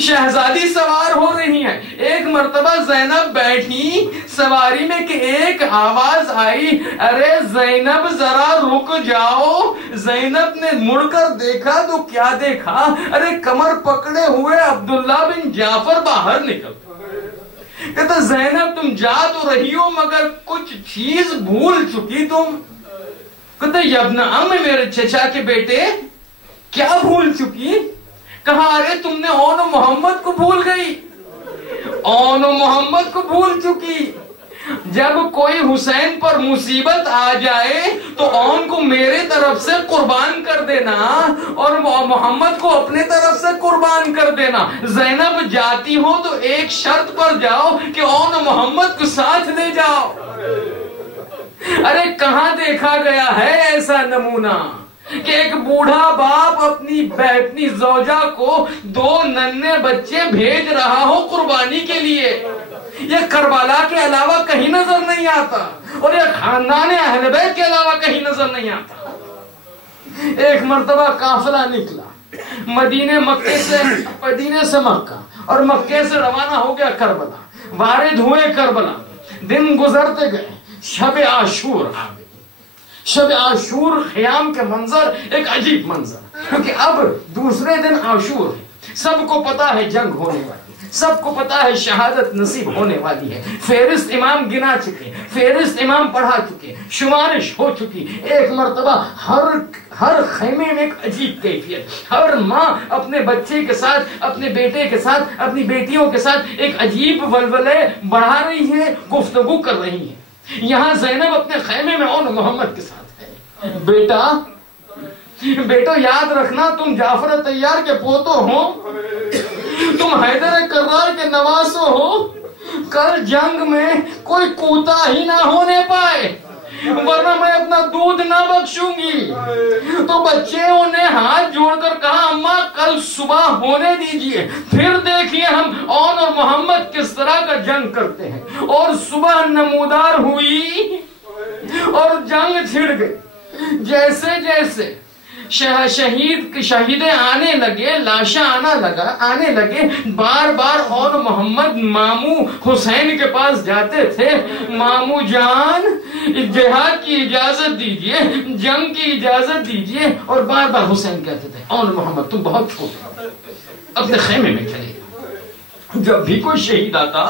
شہزادی سوار ہو رہی ہے. ایک مرتبہ زینب بیٹھی سواری میں کہ ایک آواز آئی، ارے زینب ذرا رک جاؤ. زینب نے مڑ کر دیکھا تو کیا دیکھا، ارے کمر پکڑے ہوئے عبداللہ بن جعفر باہر نکل. کہتا زینب تم جا تو رہی ہو مگر کچھ چیز بھول چکی تم. کہتا ابن عم میرے چچا کے بیٹے کیا بھول چکی؟ کہا ارے تم نے اون و محمد کو بھول گئی، اون و محمد کو بھول چکی. جب کوئی حسین پر مصیبت آ جائے تو اون کو میرے طرف سے قربان کر دینا اور محمد کو اپنے طرف سے قربان کر دینا. زینب جاتی ہو تو ایک شرط پر جاؤ کہ اون و محمد کو ساتھ لے جاؤ. ارے کہاں دیکھا گیا ہے ایسا نمونہ کہ ایک بوڑھا باپ اپنی زوجہ کو 2 ننھے بچے بھیج رہا ہو قربانی کے لیے. یہ کربلا کے علاوہ کہیں نظر نہیں آتا اور یہ خاندان اہل بیت کے علاوہ کہیں نظر نہیں آتا. ایک مرتبہ قافلہ نکلا مدینے سے مکہ اور مکے سے روانہ ہو گیا کربلا. وارد ہوئے کربلا، دن گزرتے گئے، شب عاشور آ گئی. شب عاشور خیام کے منظر ایک عجیب منظر، کیونکہ اب دوسرے دن عاشور ہے. سب کو پتا ہے جنگ ہونے والی، سب کو پتا ہے شہادت نصیب ہونے والی ہے. فہرست امام گنا چکے، فہرست امام پڑھا چکے، شمارش ہو چکی. ایک مرتبہ ہر خیمے میں ایک عجیب کیفیت، ہر ماں اپنے بچے کے ساتھ، اپنے بیٹے کے ساتھ، اپنی بیٹیوں کے ساتھ ایک عجیب ولولے بڑھا رہی ہے، گفتگو کر رہی ہے. یہاں زینب اپنے خیمے میں اون محمد کے ساتھ ہے. بیٹو یاد رکھنا تم جعفر طیار کے پوتو ہو، تم حیدر کرار کے نواسو ہو. کل جنگ میں کوئی کوتا ہی نہ ہونے پائے ورنہ میں اپنا دودھ نہ بخشوں گی. تو بچوں نے ہاتھ جوڑ کر کہا اماں کل صبح ہونے دیجئے، پھر دیکھیے ہم اون اور محمد کس طرح کا جنگ کرتے ہیں. اور صبح نمودار ہوئی اور جنگ چھڑ گئی. جیسے جیسے شہیدیں آنے لگے، لاشاں آنے لگے، بار بار اور محمد مامو حسین کے پاس جاتے تھے. مامو جان جہاد کی اجازت دیجئے، جنگ کی اجازت دیجئے. اور بار بار حسین کہتے تھے اور محمد تم بہت چھوٹے، اپنے خیمے میں چلے. جب بھی کوئی شہید آتا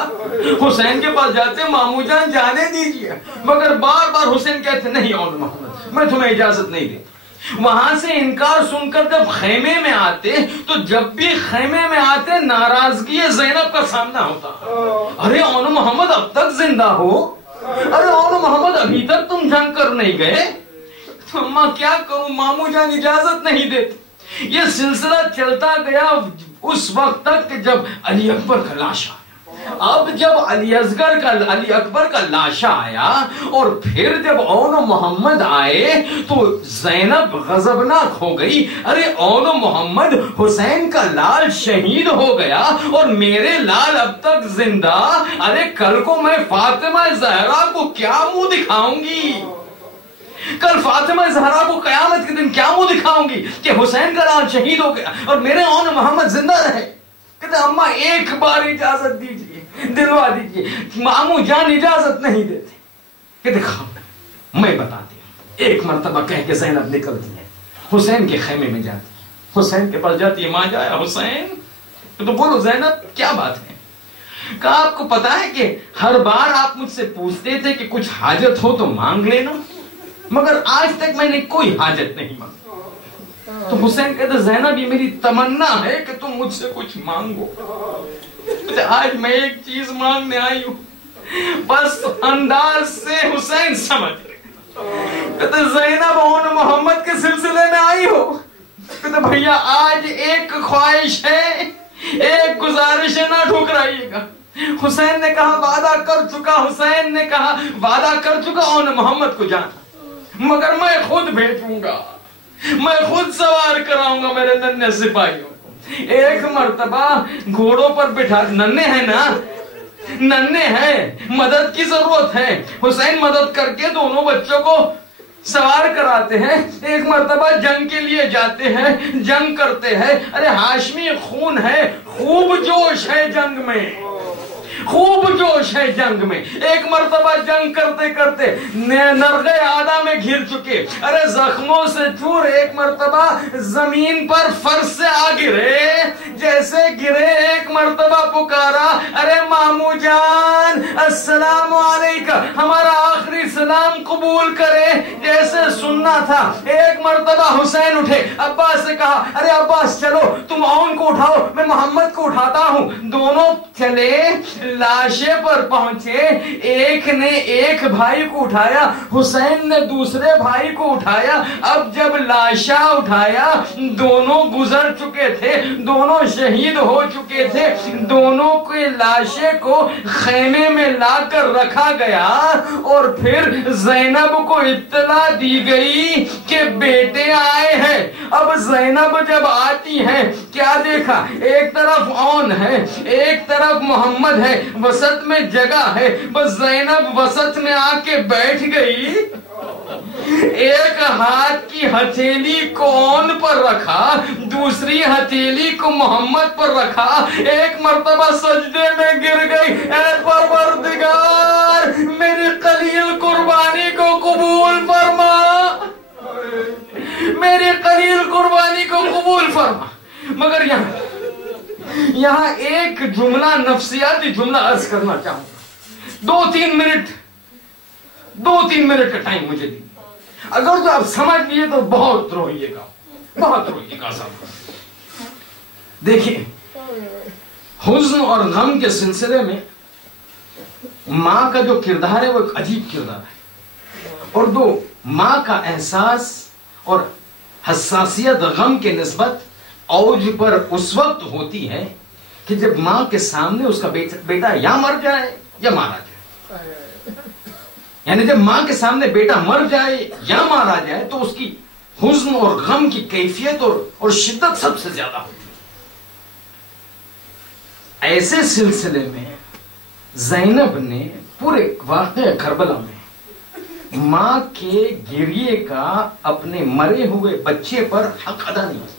حسین کے پاس جاتے مامو جان جانے دیجئے، مگر بار بار حسین کہتے نہیں اور محمد میں تمہیں اجازت نہیں دیتا. وہاں سے انکار سن کر جب خیمے میں آتے تو جب بھی خیمے میں آتے ناراضگی زینب کا سامنا ہوتا. ارے اون محمد اب تک زندہ ہو، ارے اون محمد ابھی تک تم جنگ کر نہیں گئے. تو ماں کیا کروں، مامو جان اجازت نہیں دیتے. یہ سلسلہ چلتا گیا اس وقت تک کہ جب علی اکبر کا لاشا. اب جب علی اکبر کا لاشا آیا اور پھر جب اون محمد آئے تو زینب غضبناک ہو گئی. ارے اون محمد حسین کا لال شہید ہو گیا اور میرے لال اب تک زندہ. ارے کل کو میں فاطمہ زہرا کو کیا منہ دکھاؤں گی، کل فاطمہ زہرا کو قیامت کے دن کیا منہ دکھاؤں گی کہ حسین کا لال شہید ہو گیا اور میرے اون محمد زندہ رہے. کہتے اماں ایک بار اجازت دیجیے، دلوا دیجیے. مامو جان اجازت نہیں دیتے. کہ دیکھا میں بتاتی ہوں. ایک مرتبہ کہہ کے زینب نکلتی ہے، حسین کے خیمے میں جاتی ہے، حسین کے پاس جاتی ہے. ماں جایا حسین تو بولو زینب کیا بات ہے. کہا آپ کو پتا ہے کہ ہر بار آپ مجھ سے پوچھتے تھے کہ کچھ حاجت ہو تو مانگ لینا، مگر آج تک میں نے کوئی حاجت نہیں مانگی. تو حسین کہتے زینب یہ میری تمنا ہے کہ تم مجھ سے کچھ مانگو. آج میں ایک چیز مانگنے آئی ہوں. بس انداز سے حسین سمجھ گئے. کہتے زینب اون محمد کے سلسلے میں آئی ہو؟ کہتے بھیا آج ایک خواہش ہے، ایک گزارش ہے، نہ ٹھکرائیے گا. حسین نے کہا وعدہ کر چکا. حسین نے کہا وعدہ کر چکا اون محمد کو جانا، مگر میں خود بھیجوں گا، میں خود سوار کراؤں گا میرے ننھے سپاہیوں کو. ایک مرتبہ گھوڑوں پر بٹھا، ننھے ہیں نا، ننھے ہیں، مدد کی ضرورت ہے. حسین مدد کر کے دونوں بچوں کو سوار کراتے ہیں. ایک مرتبہ جنگ کے لیے جاتے ہیں، جنگ کرتے ہیں. ارے ہاشمی خون ہے، خوب جوش ہے جنگ میں، خوب جوش ہے جنگ میں. ایک مرتبہ جنگ کرتے کرتے نرغے آدھا میں گھر چکے، ارے زخموں سے چور. ایک مرتبہ زمین پر فرش سے آ گرے، جیسے گرے ایک مرتبہ پکارا ارے مامو جان السلام علیکم، ہمارا آخری سلام قبول کرے. جیسے سننا تھا. ایک مرتبہ حسین اٹھے، عباس سے کہا ارے عباس چلو تم اون کو اٹھاؤ، میں محمد کو اٹھاتا ہوں. دونوں چلے، لاشے پر پہنچے. ایک نے ایک بھائی کو اٹھایا، حسین نے دوسرے بھائی کو اٹھایا. اب جب لاشا اٹھایا، دونوں گزر چکے تھے، دونوں شہید ہو چکے تھے. دونوں کے لاشے کو خیمے میں لا کر رکھا گیا اور پھر زینب کو اطلاع دی گئی کہ بیٹے آئے ہیں. اب زینب جب آتی ہیں کیا دیکھا؟ ایک طرف اون ہے، ایک طرف محمد ہے، وسط میں جگہ ہے. بس زینب وسط میں آ کے بیٹھ گئی. ایک ہاتھ کی ہتھیلی کو اون پر رکھا، دوسری ہتھیلی کو محمد پر رکھا. ایک مرتبہ سجدے میں گر گئی. اے پروردگار میری قلیل قربانی کو قبول فرما، میری قلیل قربانی کو قبول فرما. مگر یہاں ایک جملہ، نفسیاتی جملہ عرض کرنا چاہوں گا. 2-3 منٹ کا ٹائم مجھے دی. اگر تو آپ سمجھ لیے تو بہت روئیے گا، بہت روئیے گا صاحب. دیکھیں حزن اور غم کے سلسلے میں ماں کا جو کردار ہے وہ ایک عجیب کردار ہے. اور ماں کا احساس اور حساسیت غم کے نسبت اوج پر اس وقت ہوتی ہے کہ جب ماں کے سامنے اس کا بیٹا یا مر جائے یا مارا جائے. یعنی جب ماں کے سامنے بیٹا مر جائے یا مارا جائے تو اس کی حزن اور غم کی کیفیت اور شدت سب سے زیادہ ہوتی ہے. ایسے سلسلے میں زینب نے پورے واقعہ کربلا میں ماں کے گریے کا اپنے مرے ہوئے بچے پر حق ادا نہیں کیا.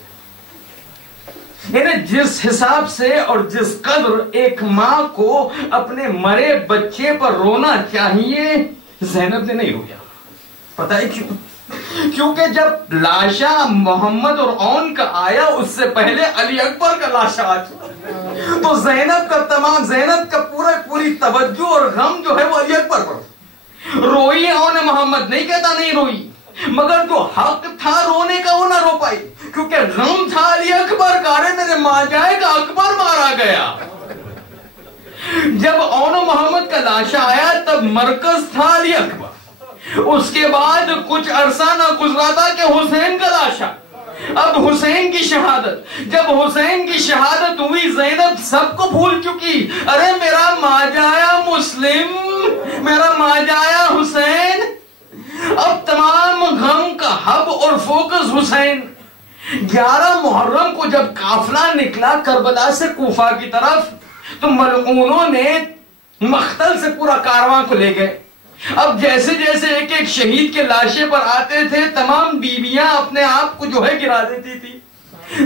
یعنی جس حساب سے اور جس قدر ایک ماں کو اپنے مرے بچے پر رونا چاہیے زینب نے نہیں رویا. پتہ ہے کیوں؟ کیونکہ جب لاشا محمد اور اون کا آیا اس سے پہلے علی اکبر کا لاشا آ چکا. تو زینب کا پوری توجہ اور غم جو ہے وہ علی اکبر پر. روئی اون محمد نہیں کہتا نہیں روئی، مگر جو حق تھا رونے کا وہ نہ رو پائی کیونکہ غم تھا علی اکبر کا. ارے میرے ماں جائے گا، اکبر مارا گیا. جب اون محمد کا لاشا آیا تب مرکز تھا علی اکبر. اس کے بعد کچھ عرصہ نہ گزرا تھا کہ حسین کا لاشا. اب حسین کی شہادت، جب حسین کی شہادت ہوئی زینب سب کو بھول چکی. ارے میرا ماجایا مسلم، میرا ماجایا حسین. اب تمام غم کا ہب اور فوکس حسین. 11 محرم کو جب قافلہ نکلا کربلا سے کوفہ کی طرف تو ملعونوں نے مختل سے پورا کارواں کو لے گئے. اب جیسے جیسے ایک ایک شہید کے لاشے پر آتے تھے تمام بیویاں اپنے آپ کو جو ہے گرا دیتی تھی.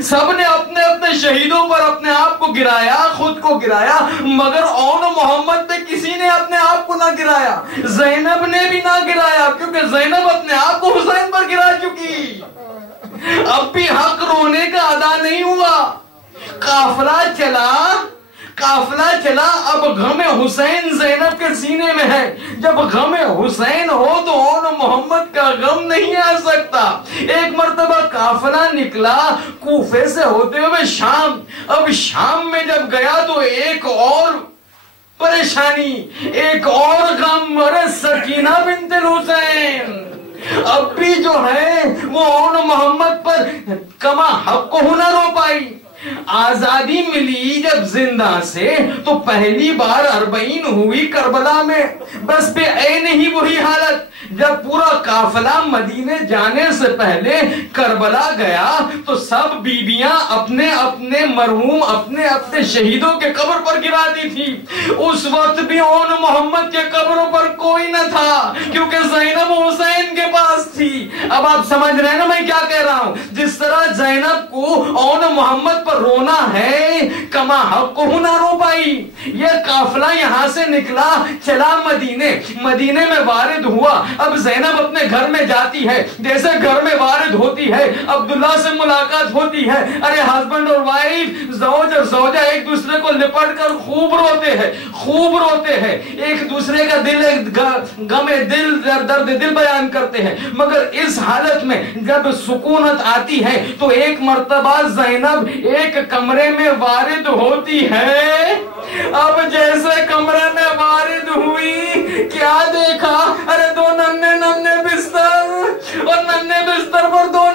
سب نے اپنے اپنے شہیدوں پر اپنے آپ کو گرایا، خود کو گرایا، مگر اون محمد پہ کسی نے اپنے آپ کو نہ گرایا. زینب نے بھی نہ گرایا کیونکہ زینب اپنے آپ کو حسین پر گرا چکی. اب بھی حق رونے کا ادا نہیں ہوا. قافلہ چلا. اب غم حسین زینب کے سینے میں ہے. جب غم حسین ہو تو اون محمد محمد کا غم نہیں آ سکتا. ایک مرتبہ قافلہ نکلا کوفے سے ہوتے ہوئے شام. اب شام میں جب گیا تو ایک اور پریشانی, ایک اور غم. ارے سکینہ بنت الحسین اب بھی جو ہے وہ اون محمد پر کما حق نہ رو پائی. آزادی ملی جب زندہ سے تو پہلی بار 40 ہوئی کربلا میں. بس بے عین ہی وہی حالت. جب پورا قافلہ مدینے جانے سے پہلے کربلا گیا تو سب بیبیاں اپنے اپنے مرحوم اپنے اپنے شہیدوں کے قبر پر گراتی تھی. اس وقت بھی اون محمد کے قبروں پر کوئی نہ تھا کیونکہ زینب حسین کے پاس تھی. اب آپ سمجھ رہے ہیں نا میں کیا کہہ رہا ہوں. جس طرح زینب کو اون محمد پر رونا ہے کما حق نہ رو پائی. یہ قافلہ یہاں سے نکلا چلا مدینے میں وارد ہوا. اب زینب اپنے گھر میں جاتی ہے جیسے گھر میں وارد ہوتی ہے عبداللہ سے ملاقات ہوتی ہے. ارے ہسبینڈ اور وائف زوج اور زوجہ ایک دوسرے کو لپٹ کر خوب روتے ہیں ایک دوسرے کا غم دل درد دل بیان کرتے ہیں. مگر اس حالت میں جب سکونت آتی ہے تو ایک مرتبہ زینب ایک کمرے میں وارد ہوتی ہے. اب جیسے کمرے میں وارد ہوئی کیا دیکھا؟ ارے 2 ننھے بستر اور ننھے بستر پر 2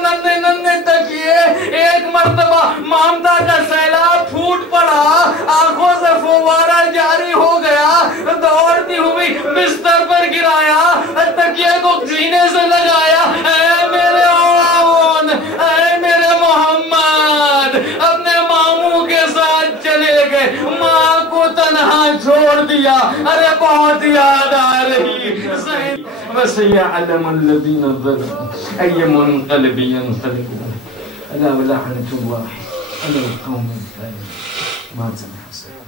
ننھے تکیے. ایک مرتبہ مامتا کا سیلاب پھوٹ پڑا, آنکھوں سے فوارہ جاری ہو گیا, دوڑتی ہوئی بستر پر گرایا, تکیے کو سینے سے لگایا. اے میرے اون, اے میرے محمد, اپنے ماموں کے ساتھ چلے گئے, ماں کو تنہا چھوڑ دیا. ارے بہت یاد آ رہی. وَسَيَعْلَمُ الَّذِينَ ظَلَمُوا أَيَّ مُنقَلِبٍ يَنقَلِبُونَ أَلَا وَلَعْنَةُ اللَّهِ عَلَى الْقَوْمِ الظَّالِمِينَ.